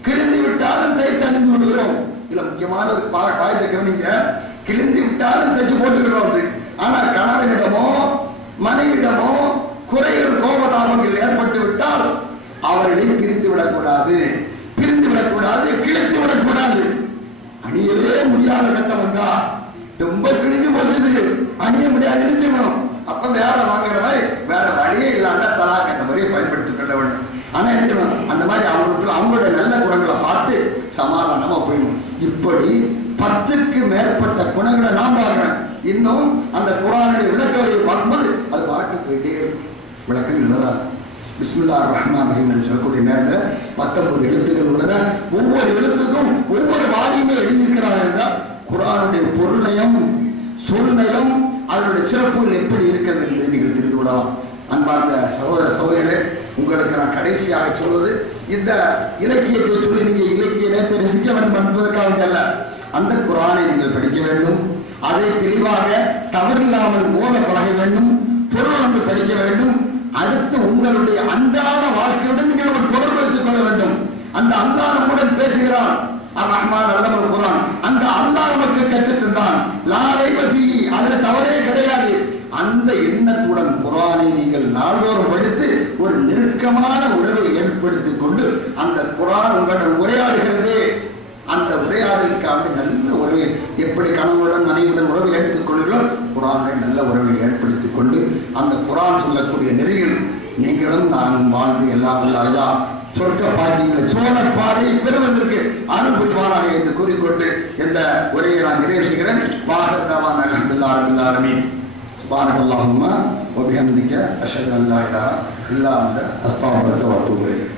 கிழிந்து விட்டாலும் தைத்து அணிந்து கொள்கிறோம். இதுல முக்கியமான ஒரு பாயத்தை கவனிங்க. கிழிந்து விட்டாலும் தைச்சு போட்டுக்கிறோம். ஆனால் கணவனிடமோ மனைவிடமோ குறைகள் கோபதாபங்கள் ஏற்பட்டு விட்டால் அவர்களை பிரித்து விடக்கூடாது, கிழித்து விடக்கூடாது. அணியவே முடியாத கட்டம் வந்தா ரொம்ப கிழிஞ்சு போச்சுது, அணிய முடியாது இருக்கணும். அப்ப வேற வாங்குற மாதிரி வேற வழியே இல்லாம தலாக் அந்த முறையை பயன்படுத்திக் கொள்ள வேண்டும். ஆனா என்ன அந்த மாதிரி அவங்களுடைய நல்ல குணங்களை பார்த்து சமாதானமா போயிடும். இப்படி 10க்கு மேற்பட்ட குணங்களை நாம் பார்க்கிறோம். இன்னும் அந்த குர்ஆனுடைய விளக்கவரையை பார்க்கும்போது அது பாட்டு போயிட்டே இருக்கும். விளக்கம் இல்லதா? பிஸ்மில்லாஹிர் ரஹ்மானிர் ரஹீம் என்று சொல்லக்கூடிய நேரத்தில் 19 எழுத்துக்கள் உள்ளன. ஒவ்வொரு எழுத்துக்கும் ஒவ்வொரு வாரியுமே எழுதியிருக்கிறார்கள் என்றால் குர்ஆனுடைய பொருளையும் சூழ்நிலையும் அதனுடைய சிறப்புகள் எப்படி இருக்கிறது என்று நீங்கள் தெரிந்து கொள்ளலாம். அன்பார்ந்த சகோதர சகோதரிகளே, உங்களுக்கு நான் கடைசியாக சொல்வது இந்த இலக்கியத்தை சொல்லி நீங்கள் இலக்கிய நேரத்தை ரசிக்க வேண்டும் என்பதற்காக அல்ல. அந்த குர்ஆனை நீங்கள் படிக்க வேண்டும், அதை தெளிவாக தவறில்லாமல் ஓத பழக வேண்டும், பொருள் வந்து படிக்க வேண்டும். அடுத்து உங்களுடைய அன்றாட வாழ்க்கையுடன் நீங்கள் ஒரு தொடர்பு வைத்துக் கொள்ள வேண்டும். அந்த அல்லாஹ் நம்முடன் பேசுகிறான். அர்-ரஹ்மான் அல்லமல் குர்ஆன், அந்த அல்லாஹ் நமக்கு கற்றுத் தந்தான். லா ரைப ஃபீஹி, அதுல தவறே கிடையாது. அந்த எண்ணத்துடன் குர்ஆனை நீங்கள் நாள்தோறும் படித்து ஒரு நெருக்கமான உறவை ஏற்படுத்திக் கொண்டு அந்த குர்ஆன் உங்களுடன் உரையாடுகிறது. அந்த உரையாடலுக்காக நல்ல உறவை எப்படி கணவனுடன் மனைவியுடன் உறவை எடுத்துக் கொள்கிறோம், குர்ஆனுடைய நல்ல உறவை ஏற்படுத்திக் கொண்டு அந்த குர்ஆன் சொல்லக்கூடிய நெறியில் நீங்களும் நானும் வாழ்ந்து எல்லாம் அல்லாஹ் சொர்க்க பாக்கியங்களை சோழ பாதையை பெறுவதற்கு அனுப்புவாராக என்று கூறிக்கொண்டு இந்த உரையை நான் நிறைவு செய்கிறேன். வாஹத்தாவான் அல்ஹம்துலில்லாஹி ரப்பில் ஆலமீன். சுப்ஹானல்லாஹும்ம வ பிஹம்திக அஷ்ஹது அன் லா இலாஹா இல்லா அன்த அஸ்தக்ஃபிருக வ அத்தூபு இலைக்.